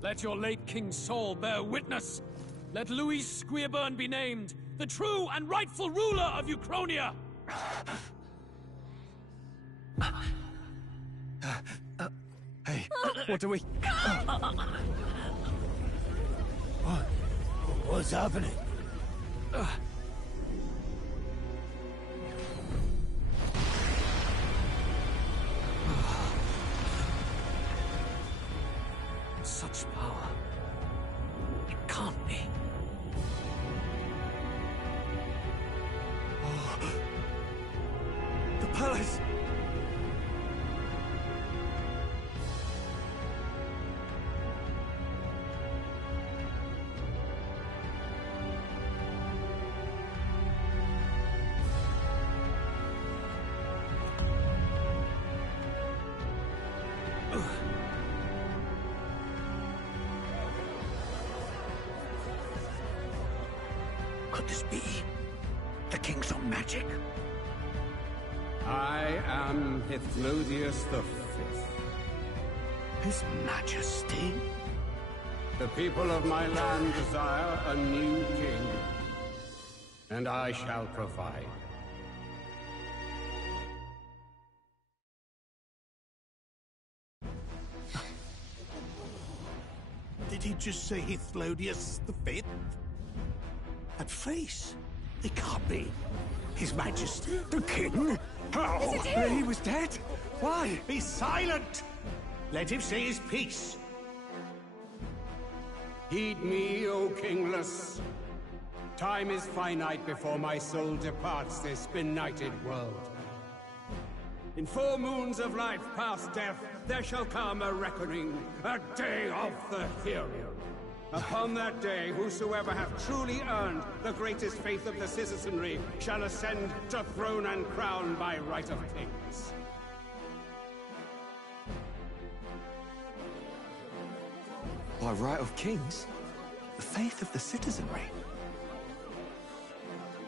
Let your late king's soul bear witness. Let Louis Squeerburn be named the true and rightful ruler of Uchronia. Hey, what do we... What's happening? Such power. It can't be. The palace! Could this be the king's own magic? I am Hithlodius the Fifth. His Majesty? The people of my land desire a new king, and I shall provide. Did he just say Hithlodius the Fifth? That face? It can't be. His Majesty, the King? How? Is it him? He was dead? Why? Be silent! Let him say his piece. Heed me, O kingless. Time is finite before my soul departs this benighted world. In 4 moons of life past death, there shall come a reckoning, a day of the hero. Upon that day, whosoever hath truly earned the greatest faith of the citizenry shall ascend to throne and crown by right of kings. By right of kings? The faith of the citizenry?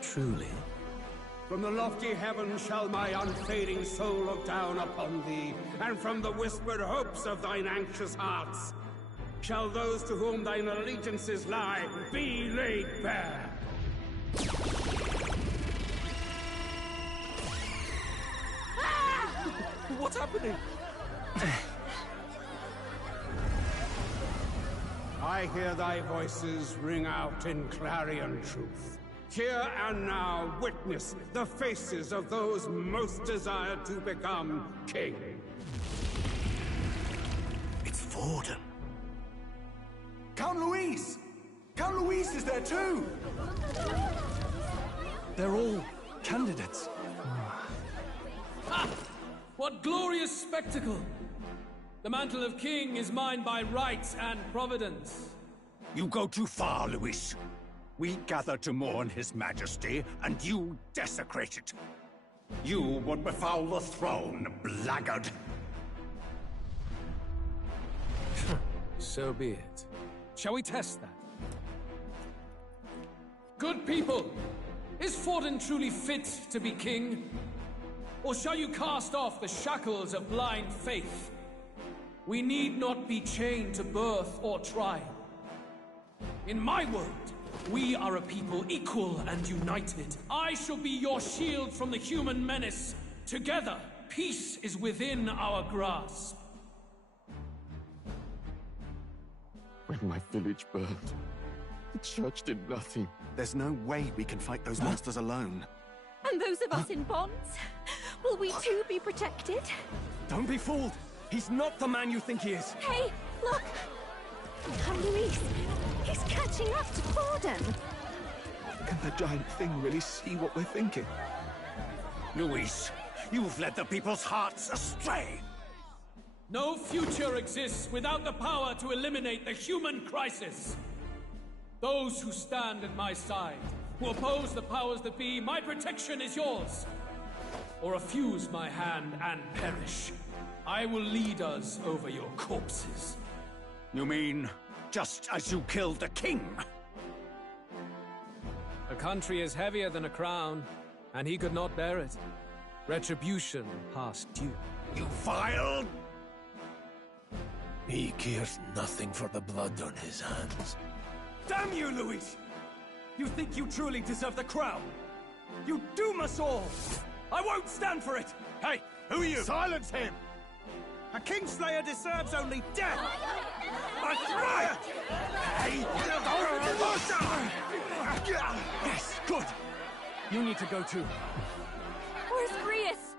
Truly? From the lofty heavens shall my unfading soul look down upon thee, and from the whispered hopes of thine anxious hearts shall those to whom thine allegiances lie be laid bare. What's happening? I hear thy voices ring out in clarion truth. Here and now, witness the faces of those most desired to become king. It's Forden. Count Louise! Count Louise is there too! They're all candidates. Ha! What glorious spectacle! The mantle of king is mine by right and providence. You go too far, Louis. We gather to mourn his majesty, and you desecrate it. You would befoul the throne, blackguard. So be it. Shall we test that? Good people, is Forden truly fit to be king? Or shall you cast off the shackles of blind faith? We need not be chained to birth or trial. In my world, we are a people equal and united. I shall be your shield from the human menace. Together, peace is within our grasp. When my village burned, the church did nothing. There's no way we can fight those monsters alone. And those of us in bonds? Will we too be protected? Don't be fooled! He's not the man you think he is! Hey, look! Count Louise! He's catching up to Forden! Can the giant thing really see what we're thinking? Louis, you've led the people's hearts astray! No future exists without the power to eliminate the human crisis. Those who stand at my side, who oppose the powers that be, my protection is yours. Or refuse my hand and perish. I will lead us over your corpses. You mean, just as you killed the king? A country is heavier than a crown, and he could not bear it. Retribution past due. You vile... He cares nothing for the blood on his hands. Damn you, Louis! You think you truly deserve the crown? You doom us all! I won't stand for it! Hey, who are you? Silence him! A Kingslayer deserves only death! A riot! Hey! Yes, good! You need to go too. Where's Grius?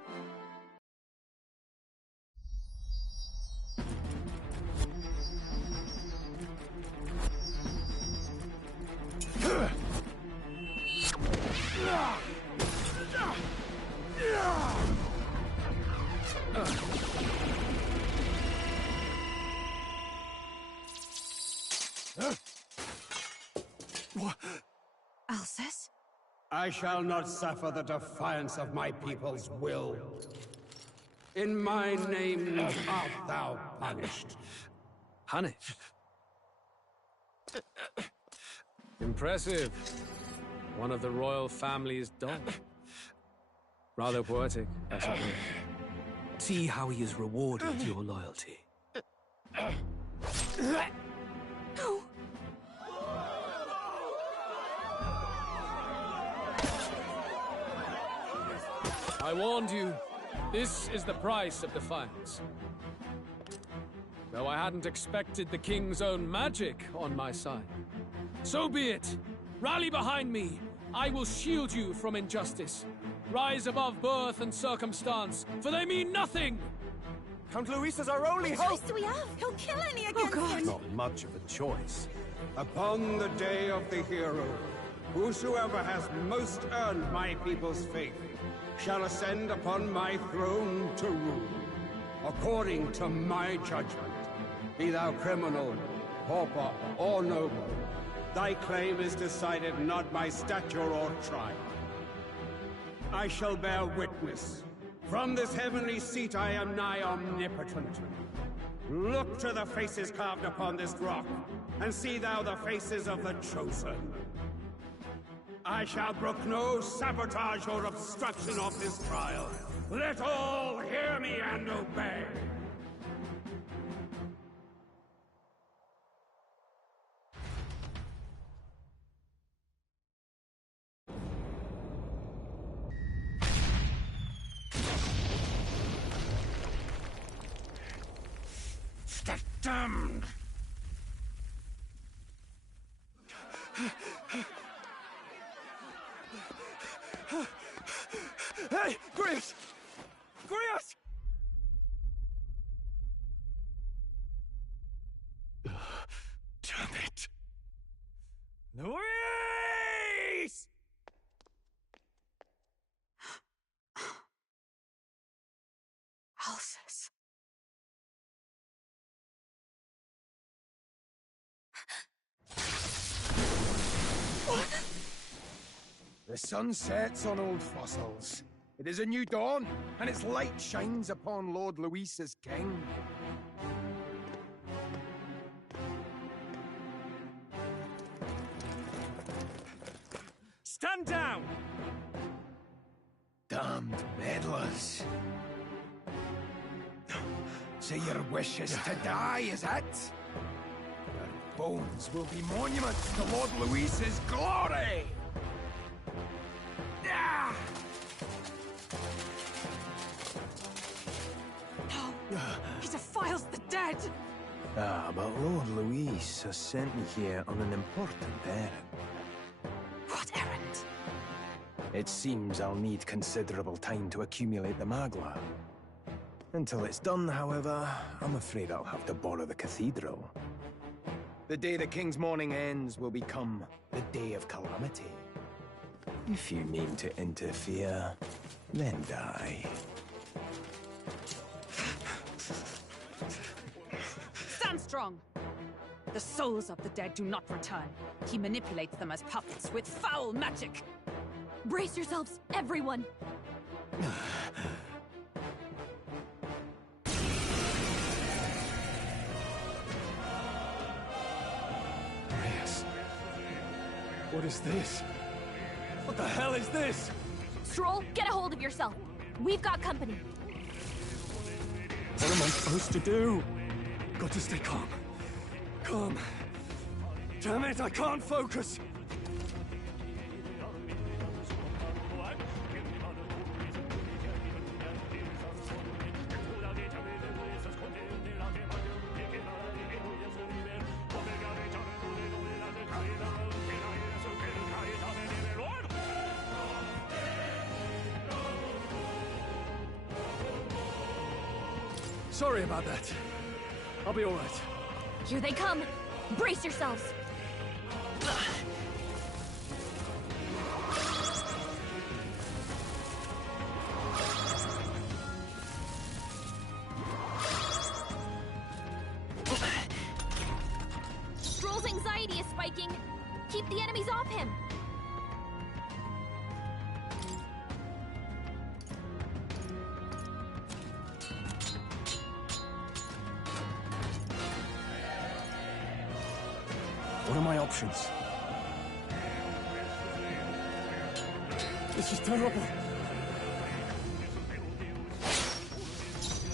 What? Alcest? I shall not suffer the defiance of my people's will. In my name art thou punished. Punished? Impressive. One of the royal family's dog. Rather poetic, I suppose. See how he has rewarded your loyalty. I warned you. This is the price of defiance. Though I hadn't expected the king's own magic on my side. So be it. Rally behind me. I will shield you from injustice. Rise above birth and circumstance, for they mean nothing! Count Luis is our only What hope! choice do we have? He'll kill any against him! Not much of a choice. Upon the day of the hero, whosoever has most earned my people's faith shall ascend upon my throne to rule, according to my judgment. Be thou criminal, pauper, or noble, thy claim is decided not by stature or trial. I shall bear witness. From this heavenly seat I am nigh omnipotent. Look to the faces carved upon this rock, and see thou the faces of the chosen. I shall brook no sabotage or obstruction of this trial. Let all hear me and obey. The damned! Hey! Grius! Grius! Damn it! Luis! Alsus. The sun sets on old fossils. It is a new dawn, and its light shines upon Lord Luis as king. Stand down! Damned meddlers. So your wish is to die, is it? Your bones will be monuments to Lord Luis's glory! Ah! No! He defiles the dead! Ah, but Lord Luis has sent me here on an important errand. What errand? It seems I'll need considerable time to accumulate the Magla. Until it's done, however, I'm afraid I'll have to borrow the cathedral. The day the king's mourning ends will become the day of calamity. If you mean to interfere, then die. Stand strong! The souls of the dead do not return. He manipulates them as puppets with foul magic! Brace yourselves, everyone! Yes. What is this? What the hell is this? Stroll, get a hold of yourself. We've got company. What am I supposed to do? Got to stay calm. Calm. Damn it, I can't focus! Sorry about that. I'll be all right. Here they come. Brace yourselves. Stroll's anxiety is spiking. Keep the enemies off him. What are my options? This is terrible.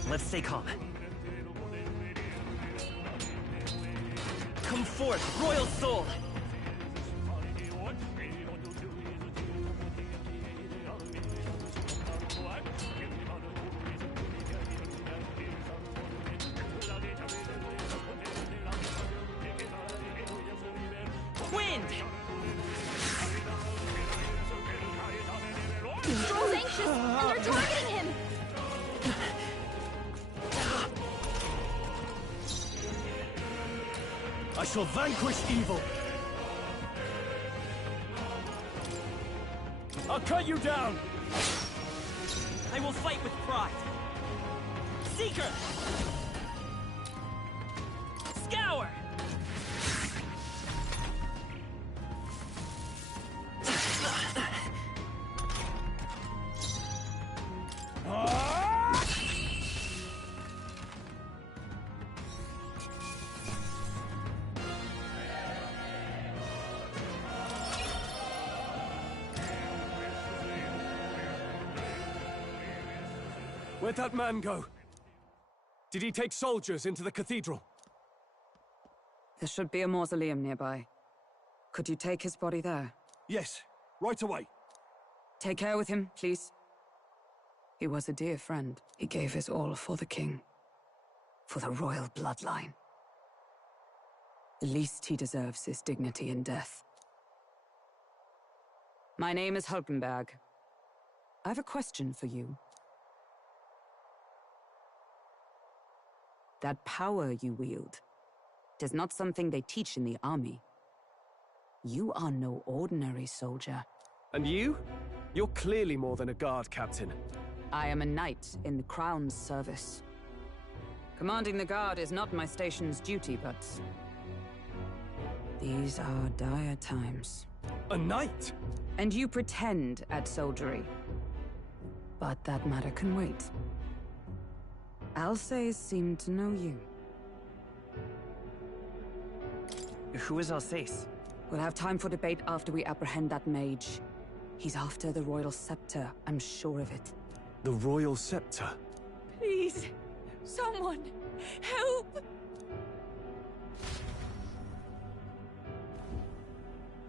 Let's stay calm. Come forth, royal soul! Wind! Stroll's anxious, and they're targeting him! I shall vanquish evil! I'll cut you down! I will fight with pride! Seeker! Scour! Where'd that man go? Did he take soldiers into the cathedral? There should be a mausoleum nearby. Could you take his body there? Yes, right away. Take care with him, please. He was a dear friend. He gave his all for the king. For the royal bloodline. The least he deserves is dignity in death. My name is Hulkenberg. I have a question for you. That power you wield, it is not something they teach in the army. You are no ordinary soldier. And you? You're clearly more than a guard captain. I am a knight in the Crown's service. Commanding the guard is not my station's duty, but... these are dire times. A knight? And you pretend at soldiery. But that matter can wait. Alsace seemed to know you. Who is Alsace? We'll have time for debate after we apprehend that mage. He's after the royal scepter, I'm sure of it. The royal scepter? Please, someone, help!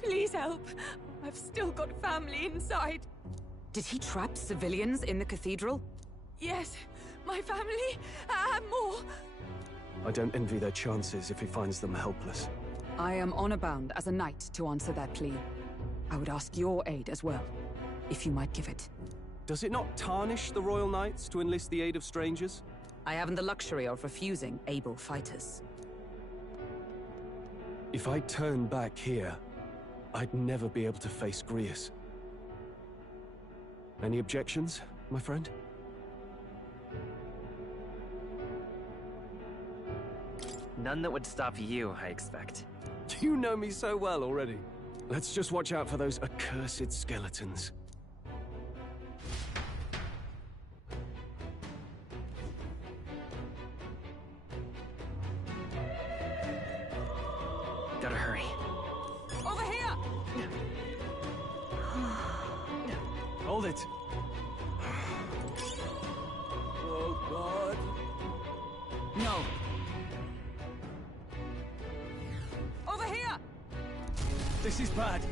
Please help. I've still got family inside. Did he trap civilians in the cathedral? Yes, my family, and more. I don't envy their chances if he finds them helpless. I am honor bound as a knight to answer that plea. I would ask your aid as well, if you might give it. Does it not tarnish the Royal Knights to enlist the aid of strangers? I haven't the luxury of refusing able fighters. If I turn back here, I'd never be able to face Grius. Any objections, my friend? None that would stop you, I expect. You know me so well already. Let's just watch out for those accursed skeletons. Gotta hurry. Over here! Hold it. Oh, God. No. Over here! This is bad.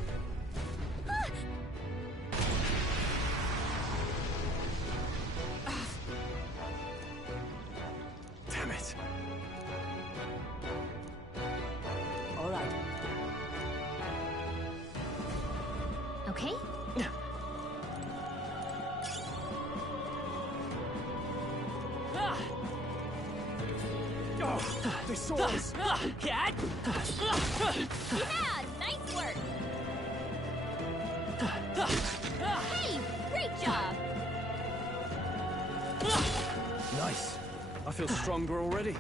Damn it. All right. Okay? They saw us! Yeah, nice work! Hey, great job! Nice. I feel stronger already.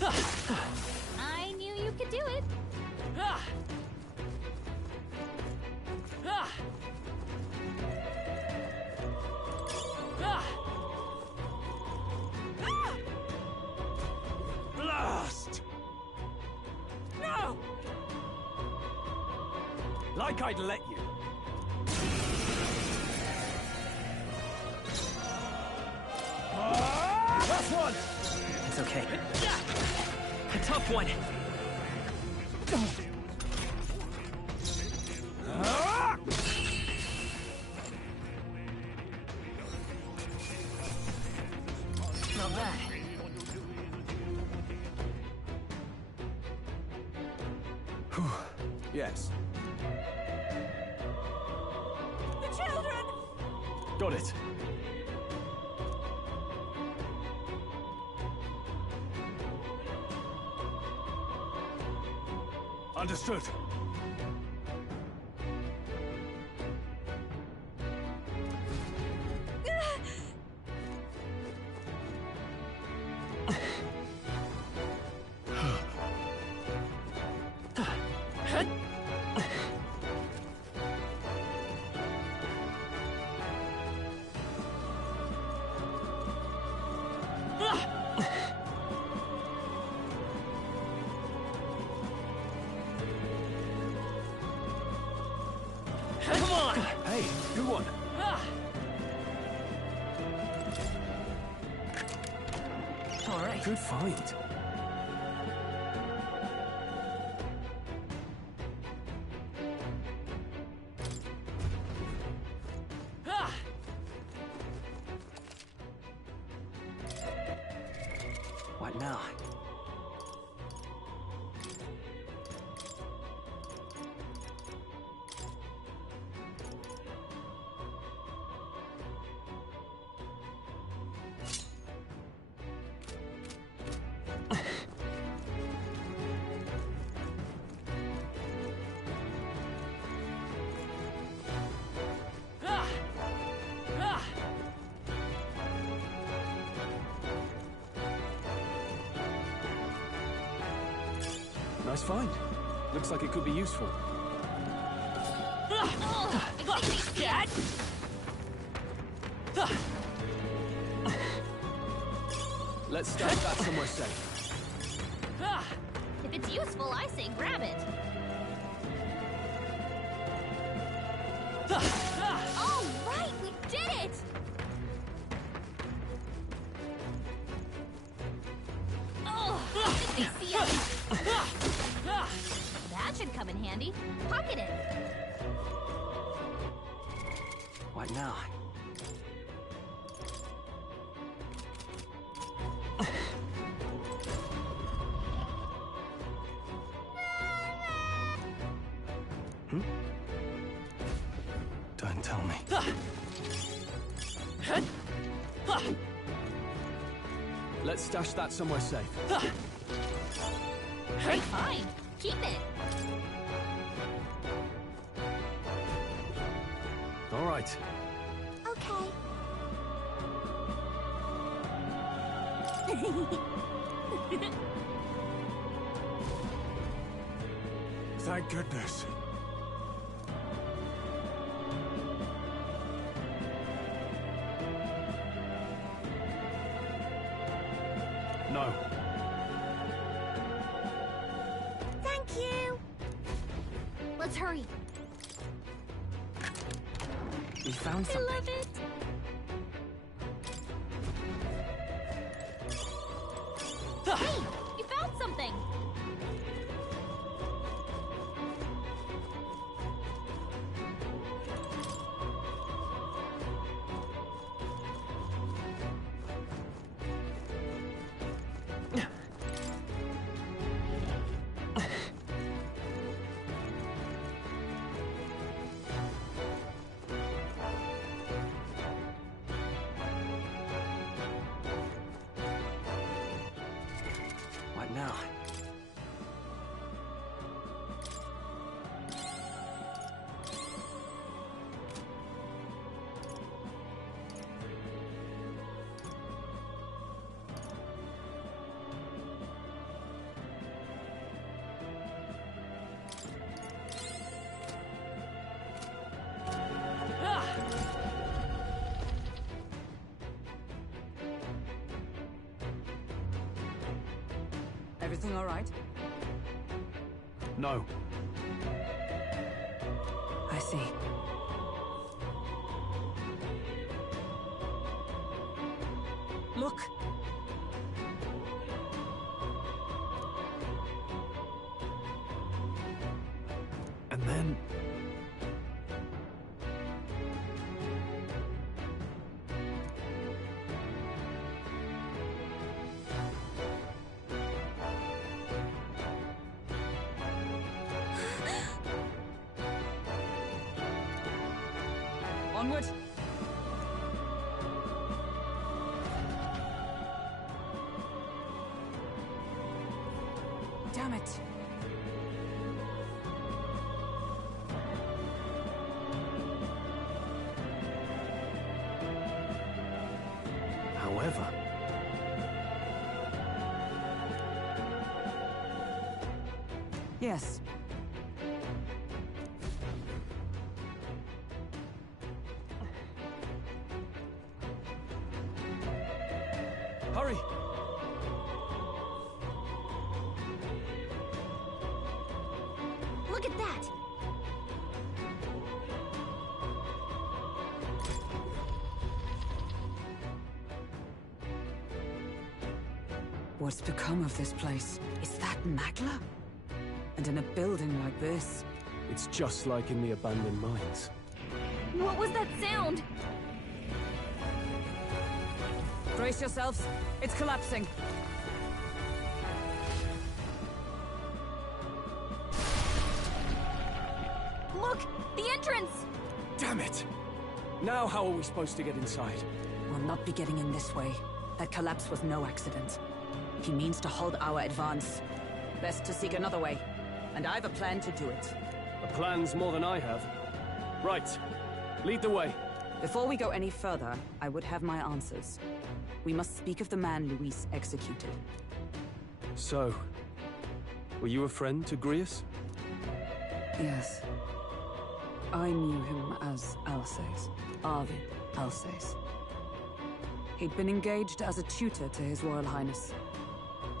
I knew you could do it. Blast! No! Like I'd let you. It's okay. A tough one! Not bad. Yes. The children! Got it. Understood. Come on! Hey, good one. All right. Good find. What now? Nice find. Looks like it could be useful. Let's stash that somewhere safe. If it's useful, I say grab it. All right, we did it! Oh, I think they see us. That should come in handy. Pocket it. What now? Don't tell me. Let's stash that somewhere safe. Great find. Keep it. All right. Okay. Thank goodness. No. Thank you. Let's hurry. We found I something. love it. Hey, you found something. What now? Everything all right? No. I see. Look! And then... Onward! Damn it! However... Yes. Hurry! Look at that! What's become of this place? Is that Magla? And in a building like this? It's just like in the abandoned mines. What was that sound? Brace yourselves. It's collapsing. Look! The entrance! Damn it! Now how are we supposed to get inside? We'll not be getting in this way. That collapse was no accident. He means to halt our advance. Best to seek another way. And I've a plan to do it. A plan's more than I have. Right. Lead the way. Before we go any further, I would have my answers. We must speak of the man Luis executed. So, were you a friend to Grius? Yes. I knew him as Alsace. Arvid Alsace. He'd been engaged as a tutor to His Royal Highness,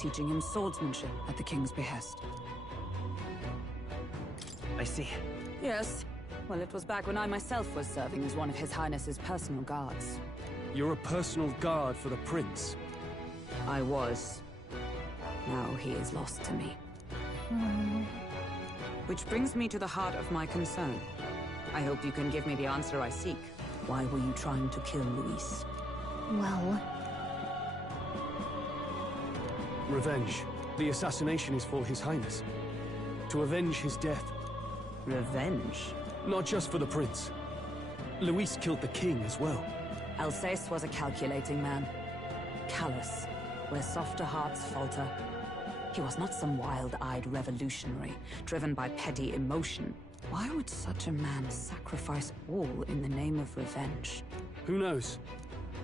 teaching him swordsmanship at the King's behest. I see. Yes. Well, it was back when I myself was serving as one of His Highness's personal guards. You're a personal guard for the Prince? I was. Now he is lost to me. Which brings me to the heart of my concern. I hope you can give me the answer I seek. Why were you trying to kill Luis? Well... Revenge. The assassination is for His Highness. To avenge his death. Revenge? Not just for the Prince. Luis killed the King as well. Alsace was a calculating man. Callous, where softer hearts falter. He was not some wild-eyed revolutionary, driven by petty emotion. Why would such a man sacrifice all in the name of revenge? Who knows?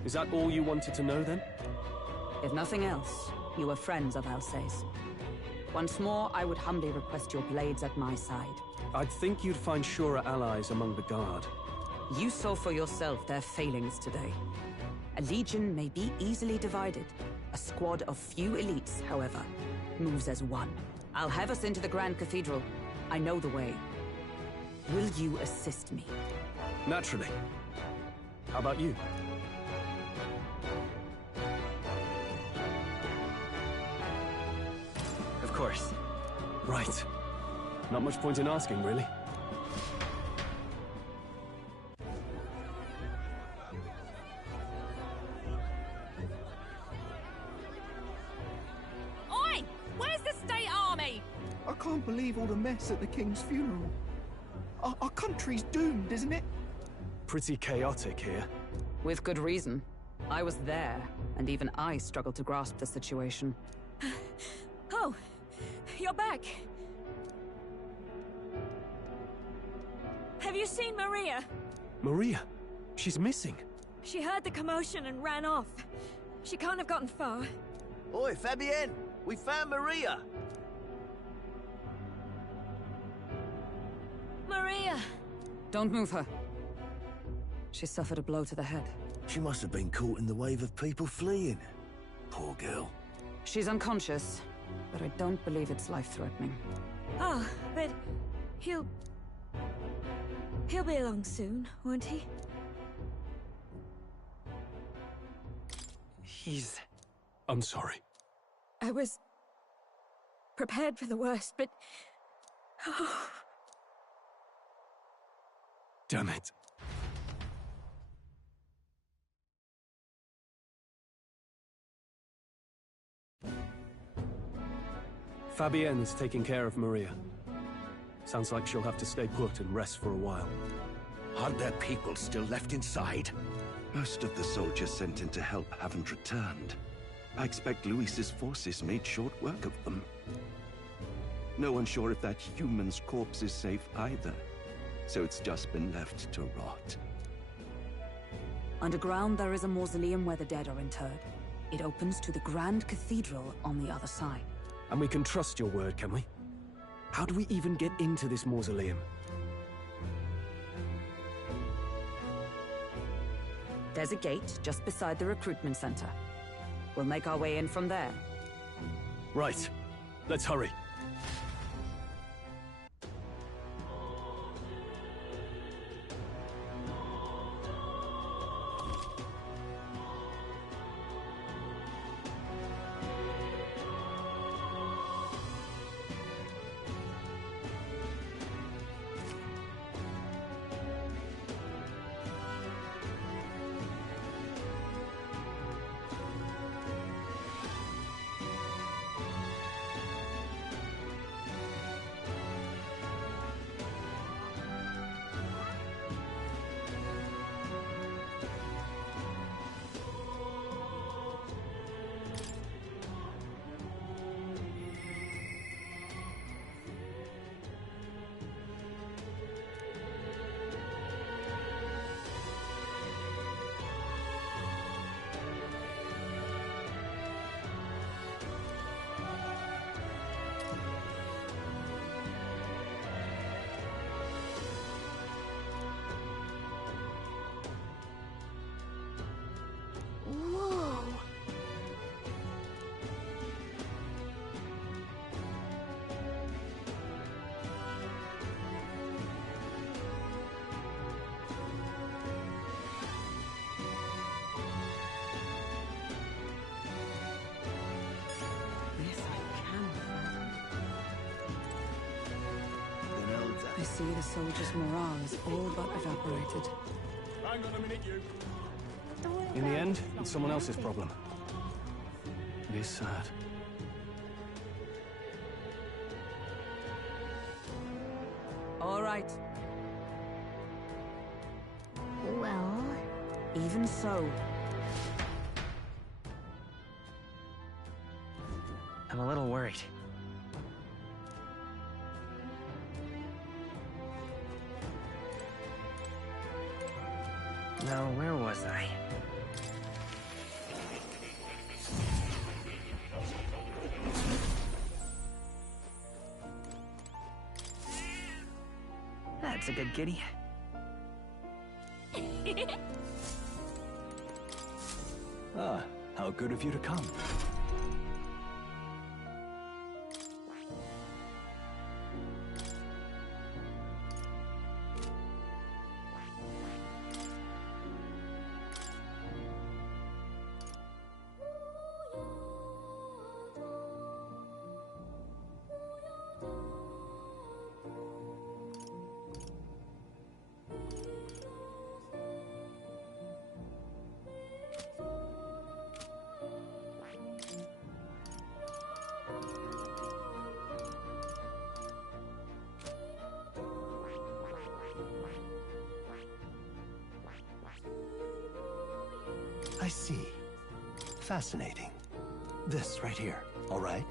Is that all you wanted to know, then? If nothing else, you were friends of Alsace. Once more, I would humbly request your blades at my side. I'd think you'd find surer allies among the Guard. You saw for yourself their failings today. A legion may be easily divided. A squad of few elites, however, moves as one. I'll have us into the Grand Cathedral. I know the way. Will you assist me? Naturally. How about you? Of course. Right. Not much point in asking, really. Oi! Where's the state army? I can't believe all the mess at the King's funeral. Our country's doomed, isn't it? Pretty chaotic here. With good reason. I was there, and even I struggled to grasp the situation. Oh, you're back. Have you seen Maria? Maria? She's missing. She heard the commotion and ran off. She can't have gotten far. Oi, Fabienne! We found Maria! Maria! Don't move her. She suffered a blow to the head. She must have been caught in the wave of people fleeing. Poor girl. She's unconscious, but I don't believe it's life-threatening. Oh, but he'll be along soon, won't he? I'm sorry. I was prepared for the worst, but... Oh, Damn it. Fabienne is taking care of Maria. Sounds like she'll have to stay put and rest for a while. Aren't there people still left inside? Most of the soldiers sent in to help haven't returned. I expect Luis's forces made short work of them. No one's sure if that human's corpse is safe either, so it's just been left to rot. Underground, there is a mausoleum where the dead are interred. It opens to the Grand Cathedral on the other side. And we can trust your word, can we? How do we even get into this mausoleum? There's a gate just beside the recruitment center. We'll make our way in from there. Right. Let's hurry. I see the soldiers' morale is all but evaporated. Hang on a minute, you. In the end, it's someone else's problem. It is sad. All right. Well... Even so. I'm a little worried. Now, where was I? That's a good kitty. Ah, how good of you to come. I see. Fascinating. This right here, all right?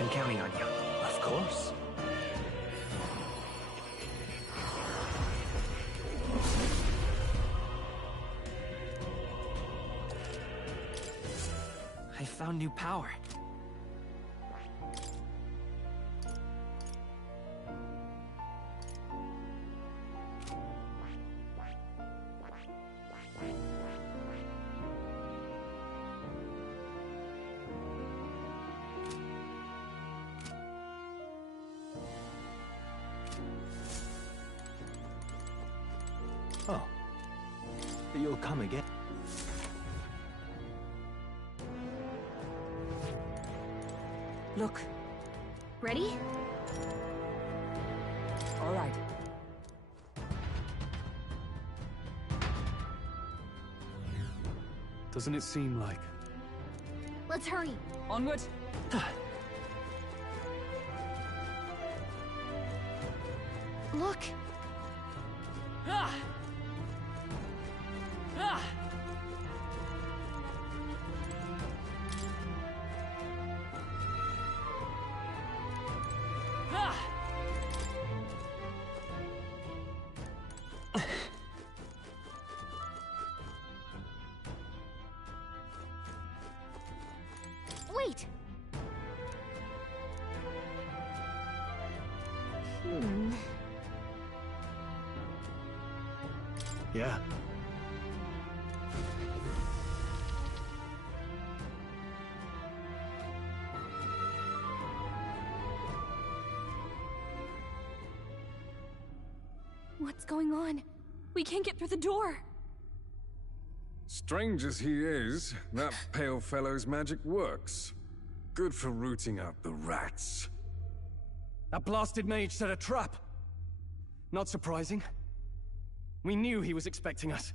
I'm counting on you. Of course. I found new power. Oh. You'll come again. Look. Ready? All right. Doesn't it seem like? Let's hurry. Onward. Look! Ah! Ah! Ah! Wait! Yeah. What's going on? We can't get through the door. Strange as he is, that pale fellow's magic works. Good for rooting out the rats. That blasted mage set a trap. Not surprising. We knew he was expecting us.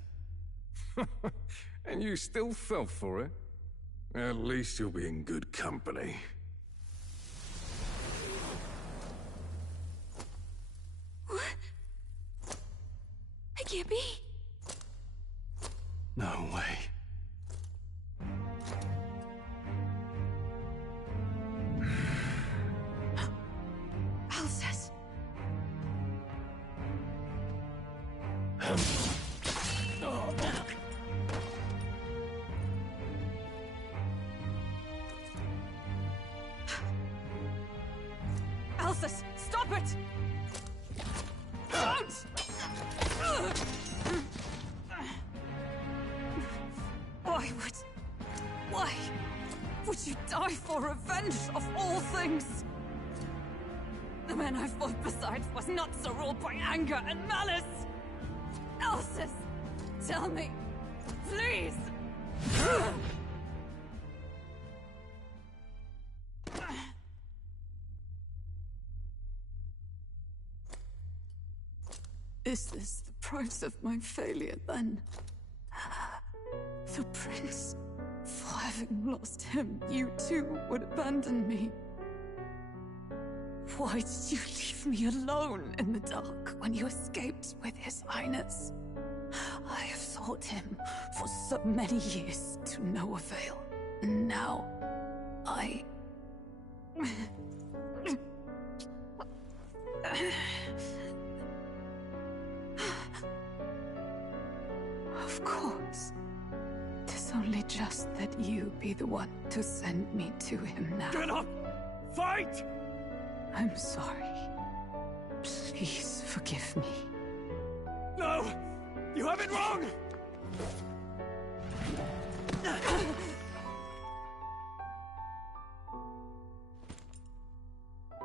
And you still fell for it? At least you'll be in good company. It can't be. No way. Alcest. Alcest, stop it! Don't! Why would you die for revenge of all things? The man I fought beside was not so ruled by anger and malice. Alcest, tell me, please. Is this the price of my failure, then? The prince, for having lost him, you too would abandon me. Why did you leave me alone in the dark when you escaped with his highness? I have sought him for so many years to no avail, and now I... Of course. 'Tis only just that you be the one to send me to him now. Get up! Fight! I'm sorry. Please forgive me. No! You have it wrong!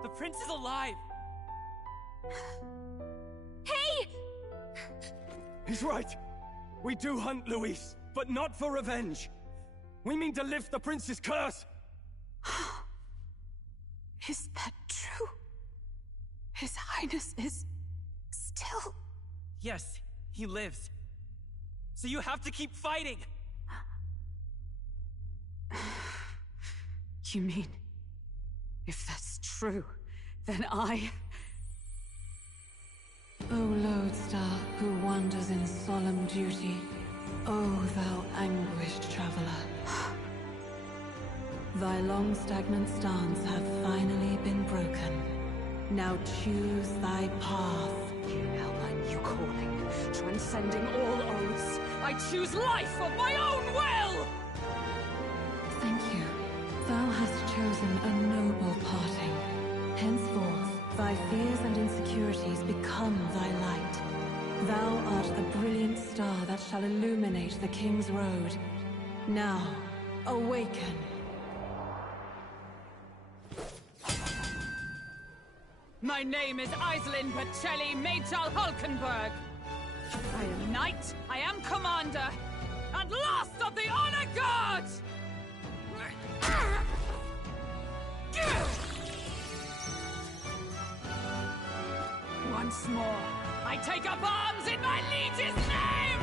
The prince is alive! Hey! He's right. We do hunt Luis, but not for revenge. We mean to lift the prince's curse. Is that true? His highness is... still... Yes, he lives. So you have to keep fighting! You mean... if that's true, then I... O lodestar who wanders in solemn duty, O thou anguished traveler. Thy long stagnant stance hath finally been broken. Now choose thy path. Now my new calling, transcending all oaths, I choose life of my own will! Thank you. Thou hast chosen a noble parting. Henceforth, thy fears and insecurities become thy light. Thou art the brilliant star that shall illuminate the King's Road. Now, awaken. My name is Iselin Pacelli Machal Hulkenberg. I am knight, I am commander, and last of the Honor Guard! Once more, I take up arms in my liege's name!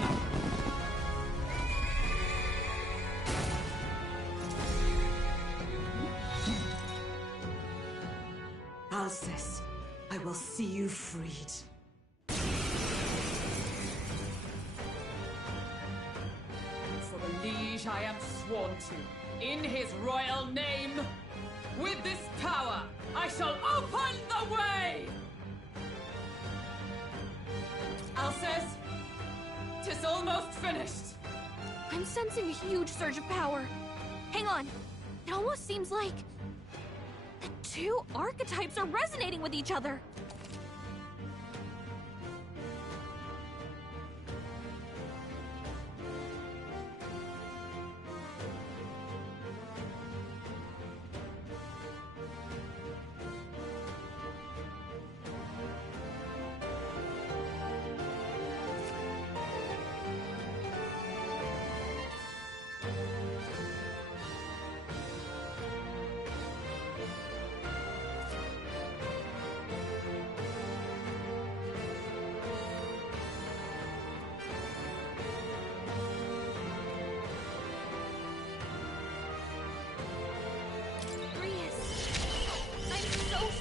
Alcest, I will see you freed. For the liege I am sworn to, in his royal name, with this power, I shall open the way! Alcest, 'tis almost finished. I'm sensing a huge surge of power. Hang on. It almost seems like the two archetypes are resonating with each other.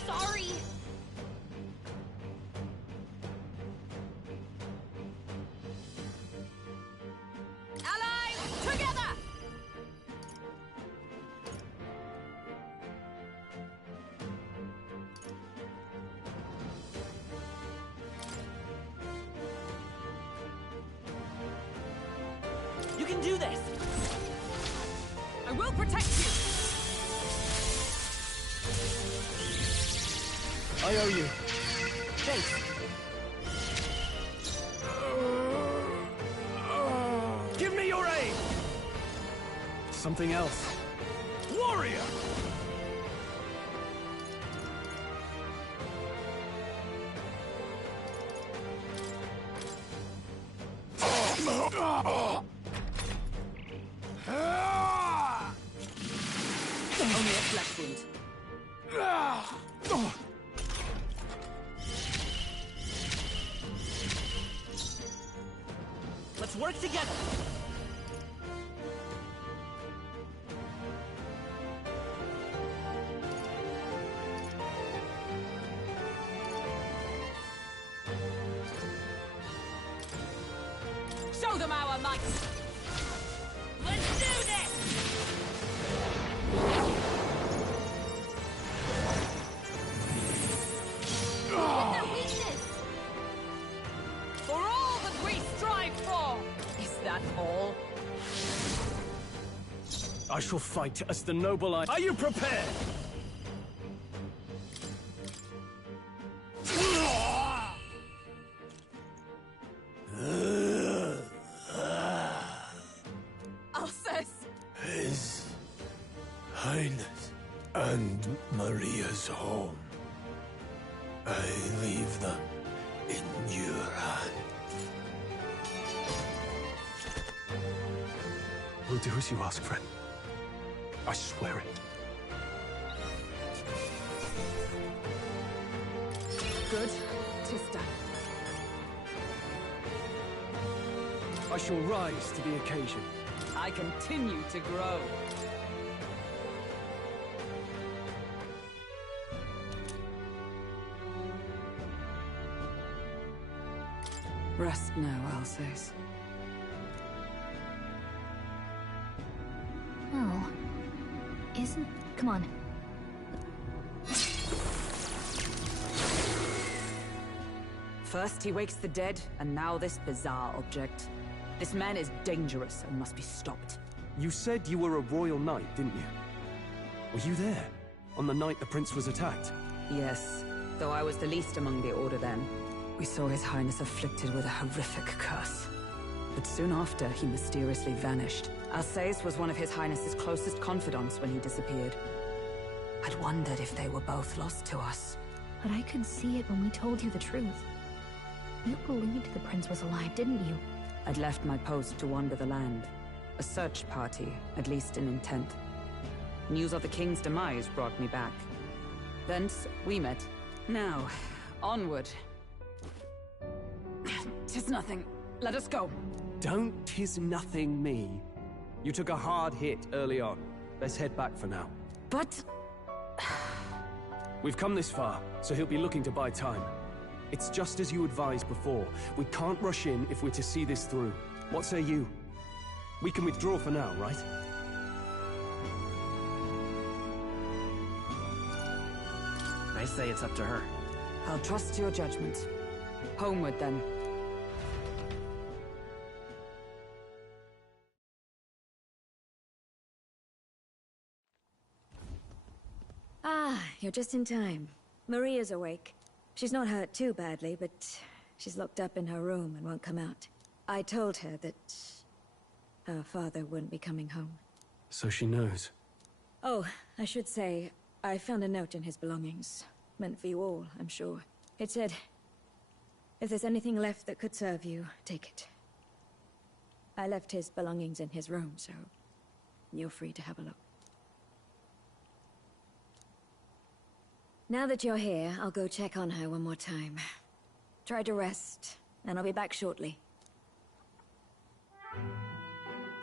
Sorry. Allies, together! You can do this! I will protect you! I owe you. Thanks. Give me your aid! Something else. Warrior! Only a flesh wound. Let's work together! Show them our might! Let's do this! What's their weakness? For all that we strive for! Is that all? I shall fight as the noble I... Are you prepared? Alcest! His Highness and Maria's home. I leave them in your hands. We'll do as you ask, friend. I swear it. Good. 'Tis done. I shall rise to the occasion. I continue to grow. Rest now, Alcest. Well, isn't... Come on. First he wakes the dead, and now this bizarre object. This man is dangerous and must be stopped. You said you were a royal knight, didn't you? Were you there? On the night the prince was attacked? Yes, though I was the least among the Order then. We saw His Highness afflicted with a horrific curse. But soon after, he mysteriously vanished. Alcest was one of His Highness's closest confidants when he disappeared. I'd wondered if they were both lost to us. But I could see it when we told you the truth. You believed the prince was alive, didn't you? I'd left my post to wander the land. A search party, at least in intent. News of the king's demise brought me back. Thence, we met. Now, onward. 'Tis nothing. Let us go. Don't tis nothing me. You took a hard hit early on. Let's head back for now. But... We've come this far, so he'll be looking to buy time. It's just as you advised before. We can't rush in if we're to see this through. What say you? We can withdraw for now, right? I say it's up to her. I'll trust your judgment. Homeward, then. Ah, you're just in time. Maria's awake. She's not hurt too badly, but she's locked up in her room and won't come out. I told her that her father wouldn't be coming home. So she knows. Oh, I should say, I found a note in his belongings. Meant for you all, I'm sure. It said, if there's anything left that could serve you, take it. I left his belongings in his room, so you're free to have a look. Now that you're here, I'll go check on her one more time. Try to rest, and I'll be back shortly.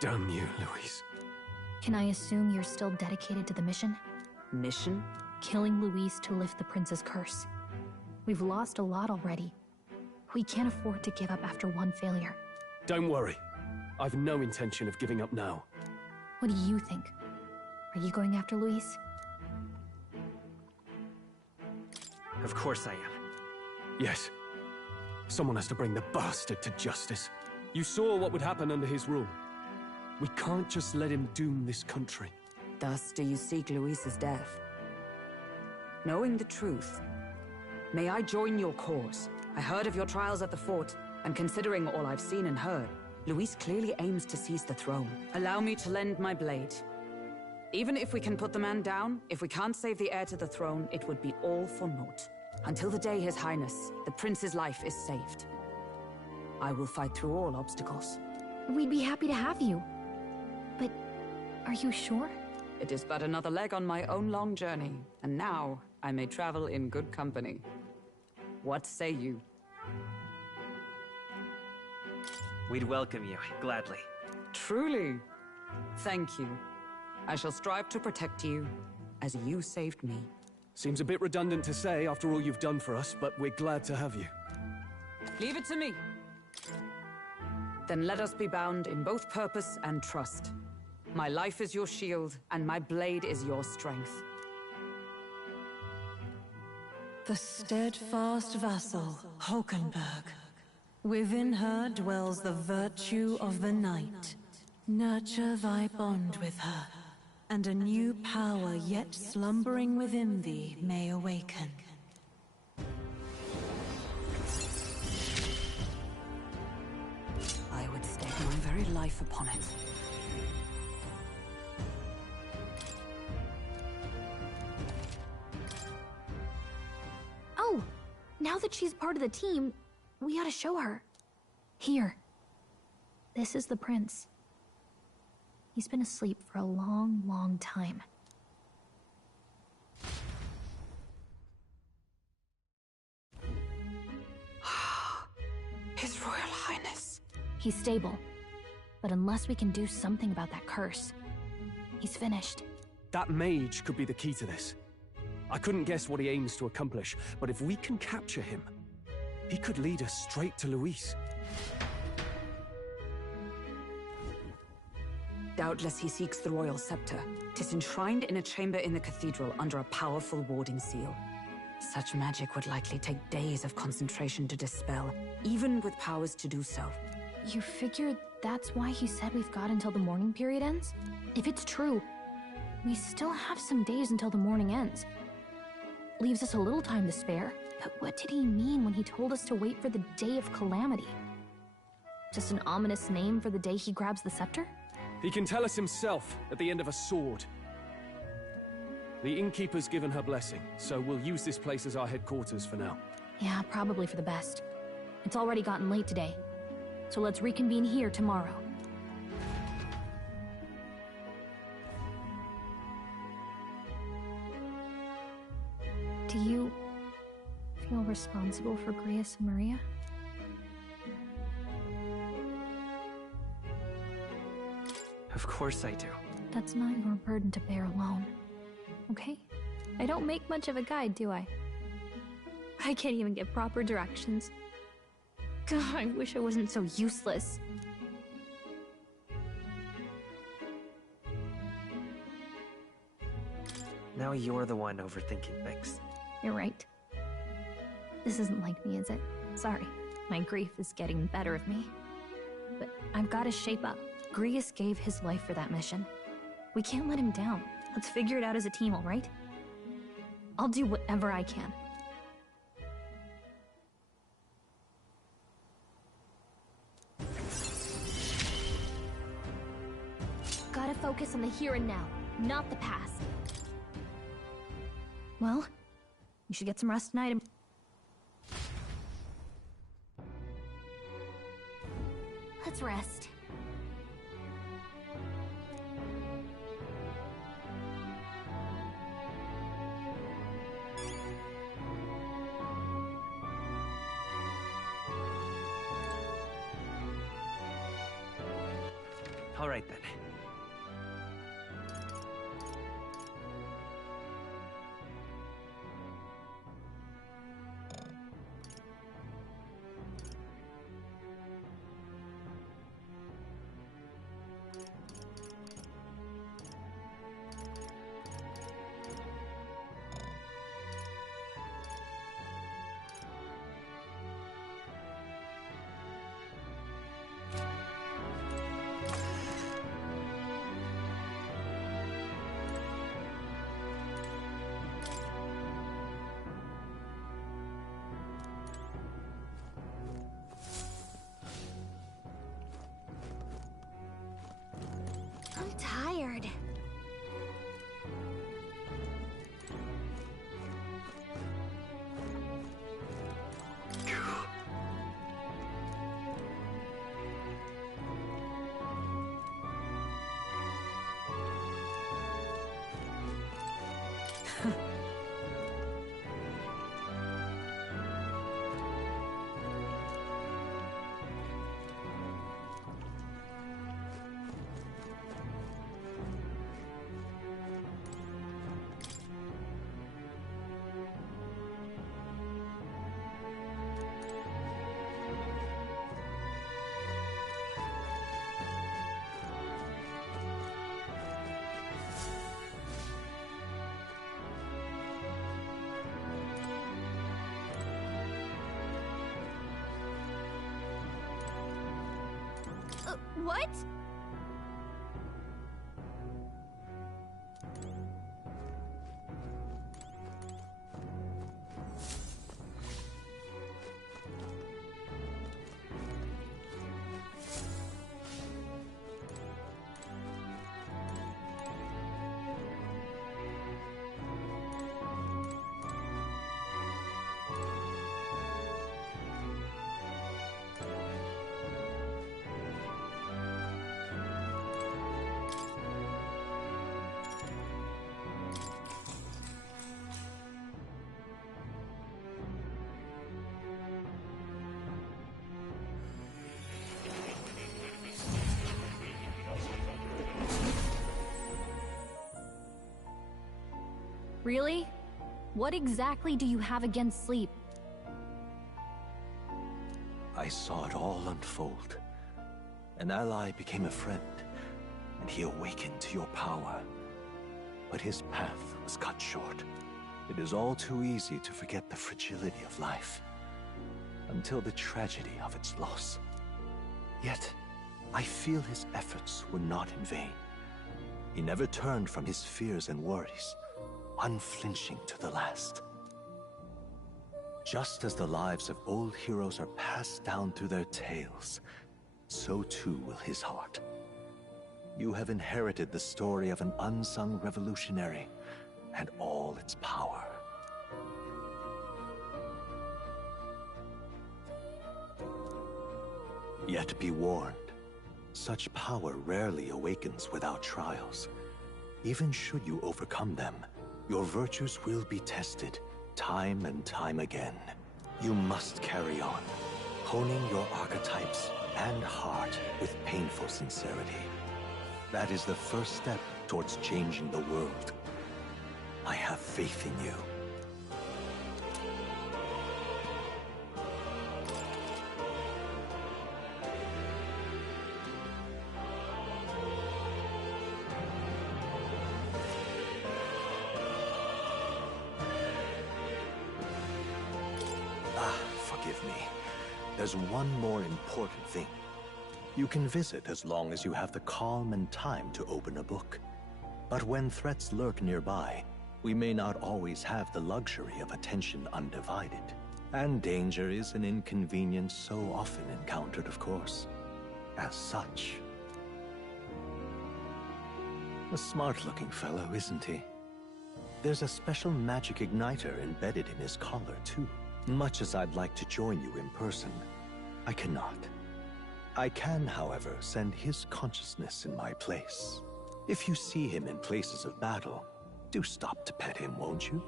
Damn you, Louise. Can I assume you're still dedicated to the mission? Mission? Killing Louise to lift the prince's curse. We've lost a lot already. We can't afford to give up after one failure. Don't worry. I've no intention of giving up now. What do you think? Are you going after Louise? Of course I am. Yes. Someone has to bring the bastard to justice. You saw what would happen under his rule. We can't just let him doom this country. Thus do you seek Louise's death? Knowing the truth, may I join your cause? I heard of your trials at the fort, and considering all I've seen and heard, Louise clearly aims to seize the throne. Allow me to lend my blade. Even if we can put the man down, if we can't save the heir to the throne, it would be all for naught. Until the day His Highness, the Prince's life is saved. I will fight through all obstacles. We'd be happy to have you. But are you sure? It is but another leg on my own long journey, and now I may travel in good company. What say you? We'd welcome you, gladly. Truly? Thank you. I shall strive to protect you, as you saved me. Seems a bit redundant to say after all you've done for us, but we're glad to have you. Leave it to me. Then let us be bound in both purpose and trust. My life is your shield, and my blade is your strength. The steadfast vassal, Hulkenberg. Within her dwells the virtue of the knight. Nurture thy bond with her, and a new power yet slumbering within thee may awaken. I would stake my very life upon it. Oh! Now that she's part of the team, we ought to show her. Here. This is the prince. He's been asleep for a long, long time. His Royal Highness. He's stable. But unless we can do something about that curse, he's finished. That mage could be the key to this. I couldn't guess what he aims to accomplish, but if we can capture him, he could lead us straight to Louise. Doubtless he seeks the royal scepter. 'Tis enshrined in a chamber in the cathedral under a powerful warding seal. Such magic would likely take days of concentration to dispel, even with powers to do so. You figure that's why he said we've got until the mourning period ends? If it's true, we still have some days until the mourning ends. Leaves us a little time to spare. But what did he mean when he told us to wait for the Day of Calamity? Just an ominous name for the day he grabs the scepter? He can tell us himself at the end of a sword. The innkeeper's given her blessing, so we'll use this place as our headquarters for now. Yeah, probably for the best. It's already gotten late today, so let's reconvene here tomorrow. Do you feel responsible for Grius and Maria? Of course I do. That's not your burden to bear alone. Okay? I don't make much of a guide, do I? I can't even get proper directions. God, I wish I wasn't so useless. Now you're the one overthinking things. You're right. This isn't like me, is it? Sorry. My grief is getting the better of me. But I've got to shape up. Grius gave his life for that mission. We can't let him down. Let's figure it out as a team, all right? I'll do whatever I can. Gotta focus on the here and now, not the past. Well, you should get some rest tonight and... Let's rest. All right then. I'm tired. What? Really? What exactly do you have against sleep? I saw it all unfold. An ally became a friend, and he awakened to your power. But his path was cut short. It is all too easy to forget the fragility of life, until the tragedy of its loss. Yet, I feel his efforts were not in vain. He never turned from his fears and worries, unflinching to the last. Just as the lives of old heroes are passed down through their tales, so too will his heart. You have inherited the story of an unsung revolutionary and all its power. Yet be warned, such power rarely awakens without trials. Even should you overcome them, your virtues will be tested, time and time again. You must carry on, honing your archetypes and heart with painful sincerity. That is the first step towards changing the world. I have faith in you. Forgive me. There's one more important thing. You can visit as long as you have the calm and time to open a book. But when threats lurk nearby, we may not always have the luxury of attention undivided. And danger is an inconvenience so often encountered, of course. As such. A smart-looking fellow, isn't he? There's a special magic igniter embedded in his collar, too. Much as I'd like to join you in person, I cannot. I can, however, send his consciousness in my place. If you see him in places of battle, do stop to pet him, won't you?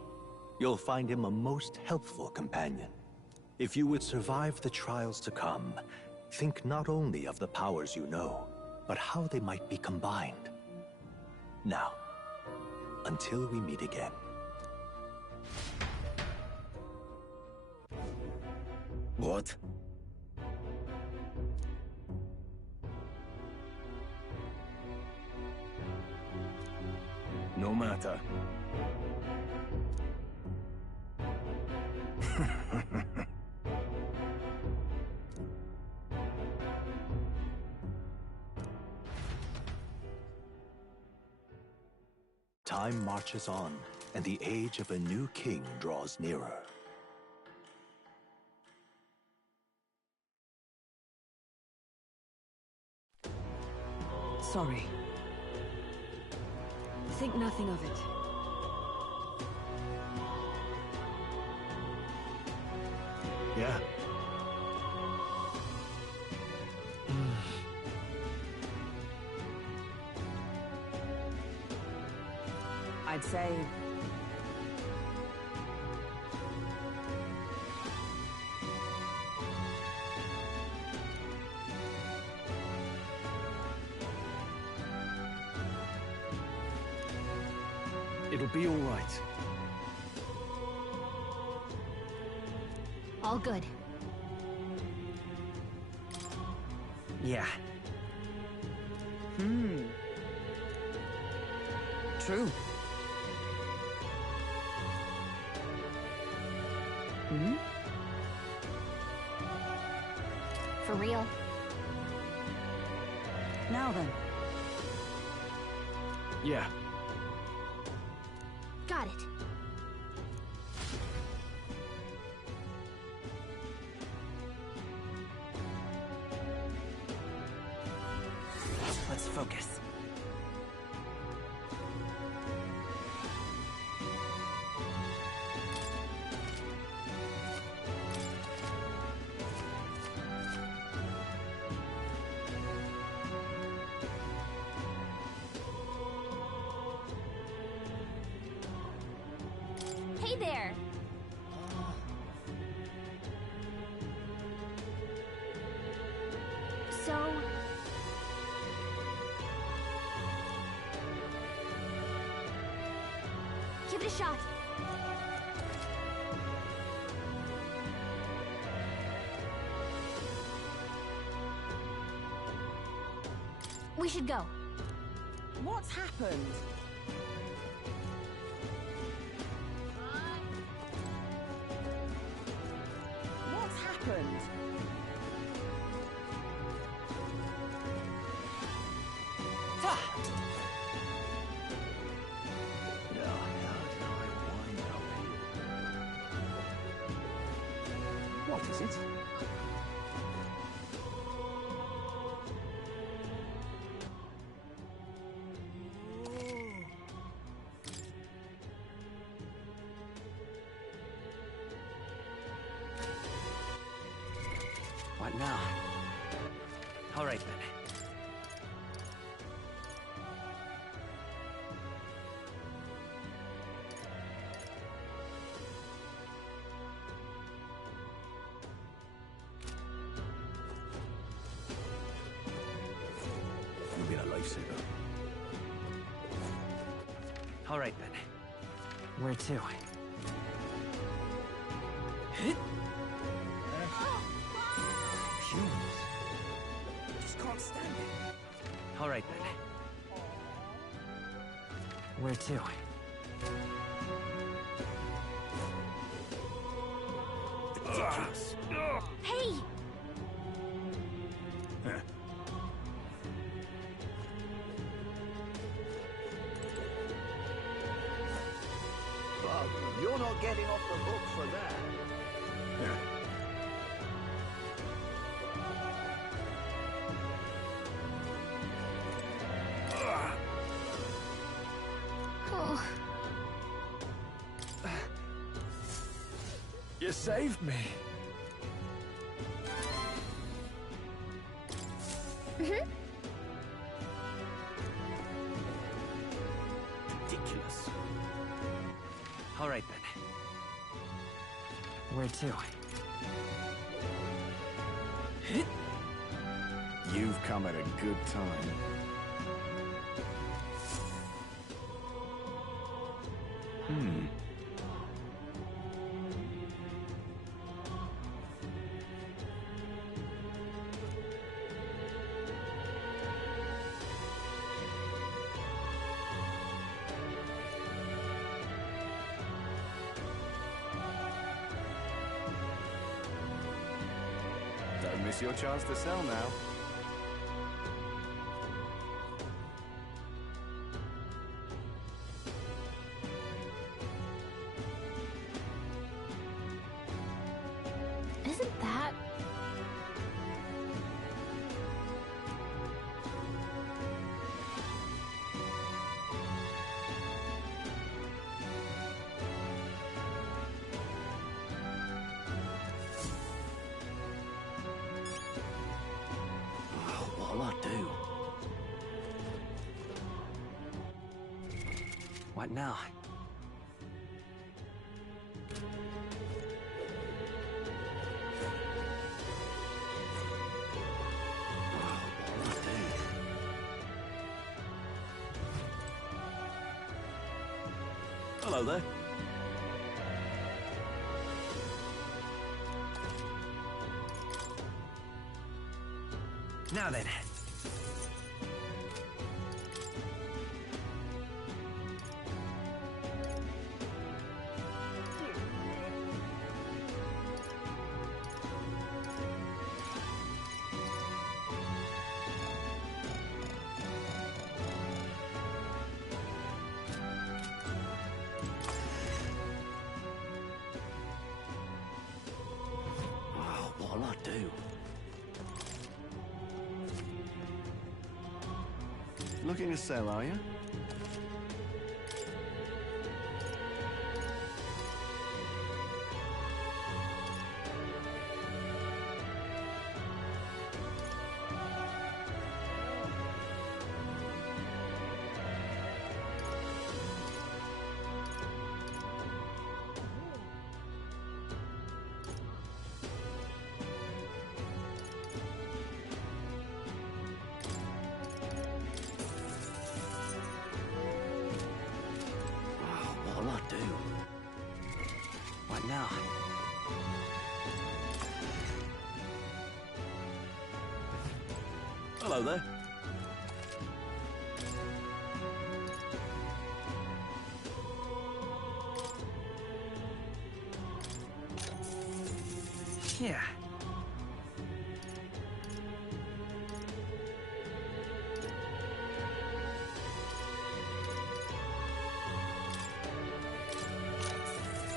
You'll find him a most helpful companion. If you would survive the trials to come, think not only of the powers you know, but how they might be combined. Now, until we meet again. What? No matter. Time marches on, and the age of a new king draws nearer. Sorry. Think nothing of it. Yeah. I'd say... It'll be all right. All good. Yeah. True. For real. Now then. Yeah. Got it. Let's focus. Hey there! So... give it a shot. We should go. What's happened? What's happened? What is it? What now? All right, then. You've been a lifesaver. All right, then. Where to? Humans. Just can't stand it. All right, then. Where to? Ridiculous. Hey! Bub, you're not getting off the hook for that. Oh. You saved me. Ridiculous. All right, then. Where to? You've come at a good time. Don't miss your chance to sell now. Isn't that... What'll I do? What now? Hello there. Now then. What'll I do? Looking to sell, are you? What'll I do? What now? Hello there. Yeah.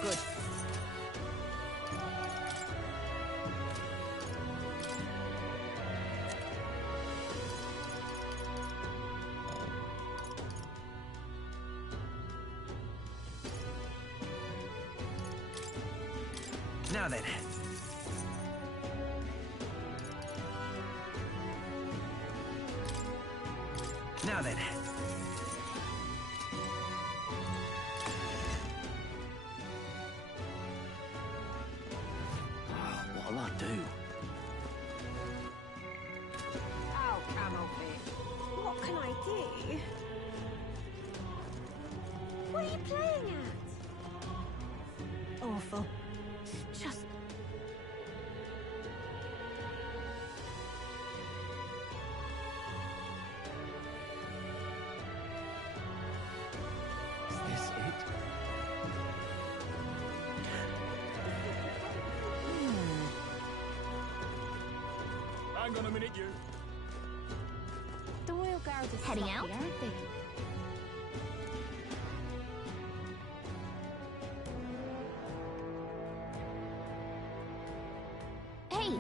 Good. Now then. Now then. What'll I do? Oh, Camelfish. What can I do? powerful. Just... Is this it? Hang on a minute, you. The Royal Guard is Heading sloppy, out? aren't they? Hey!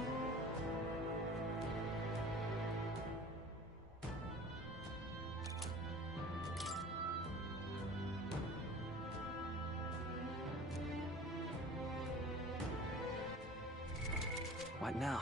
Right now,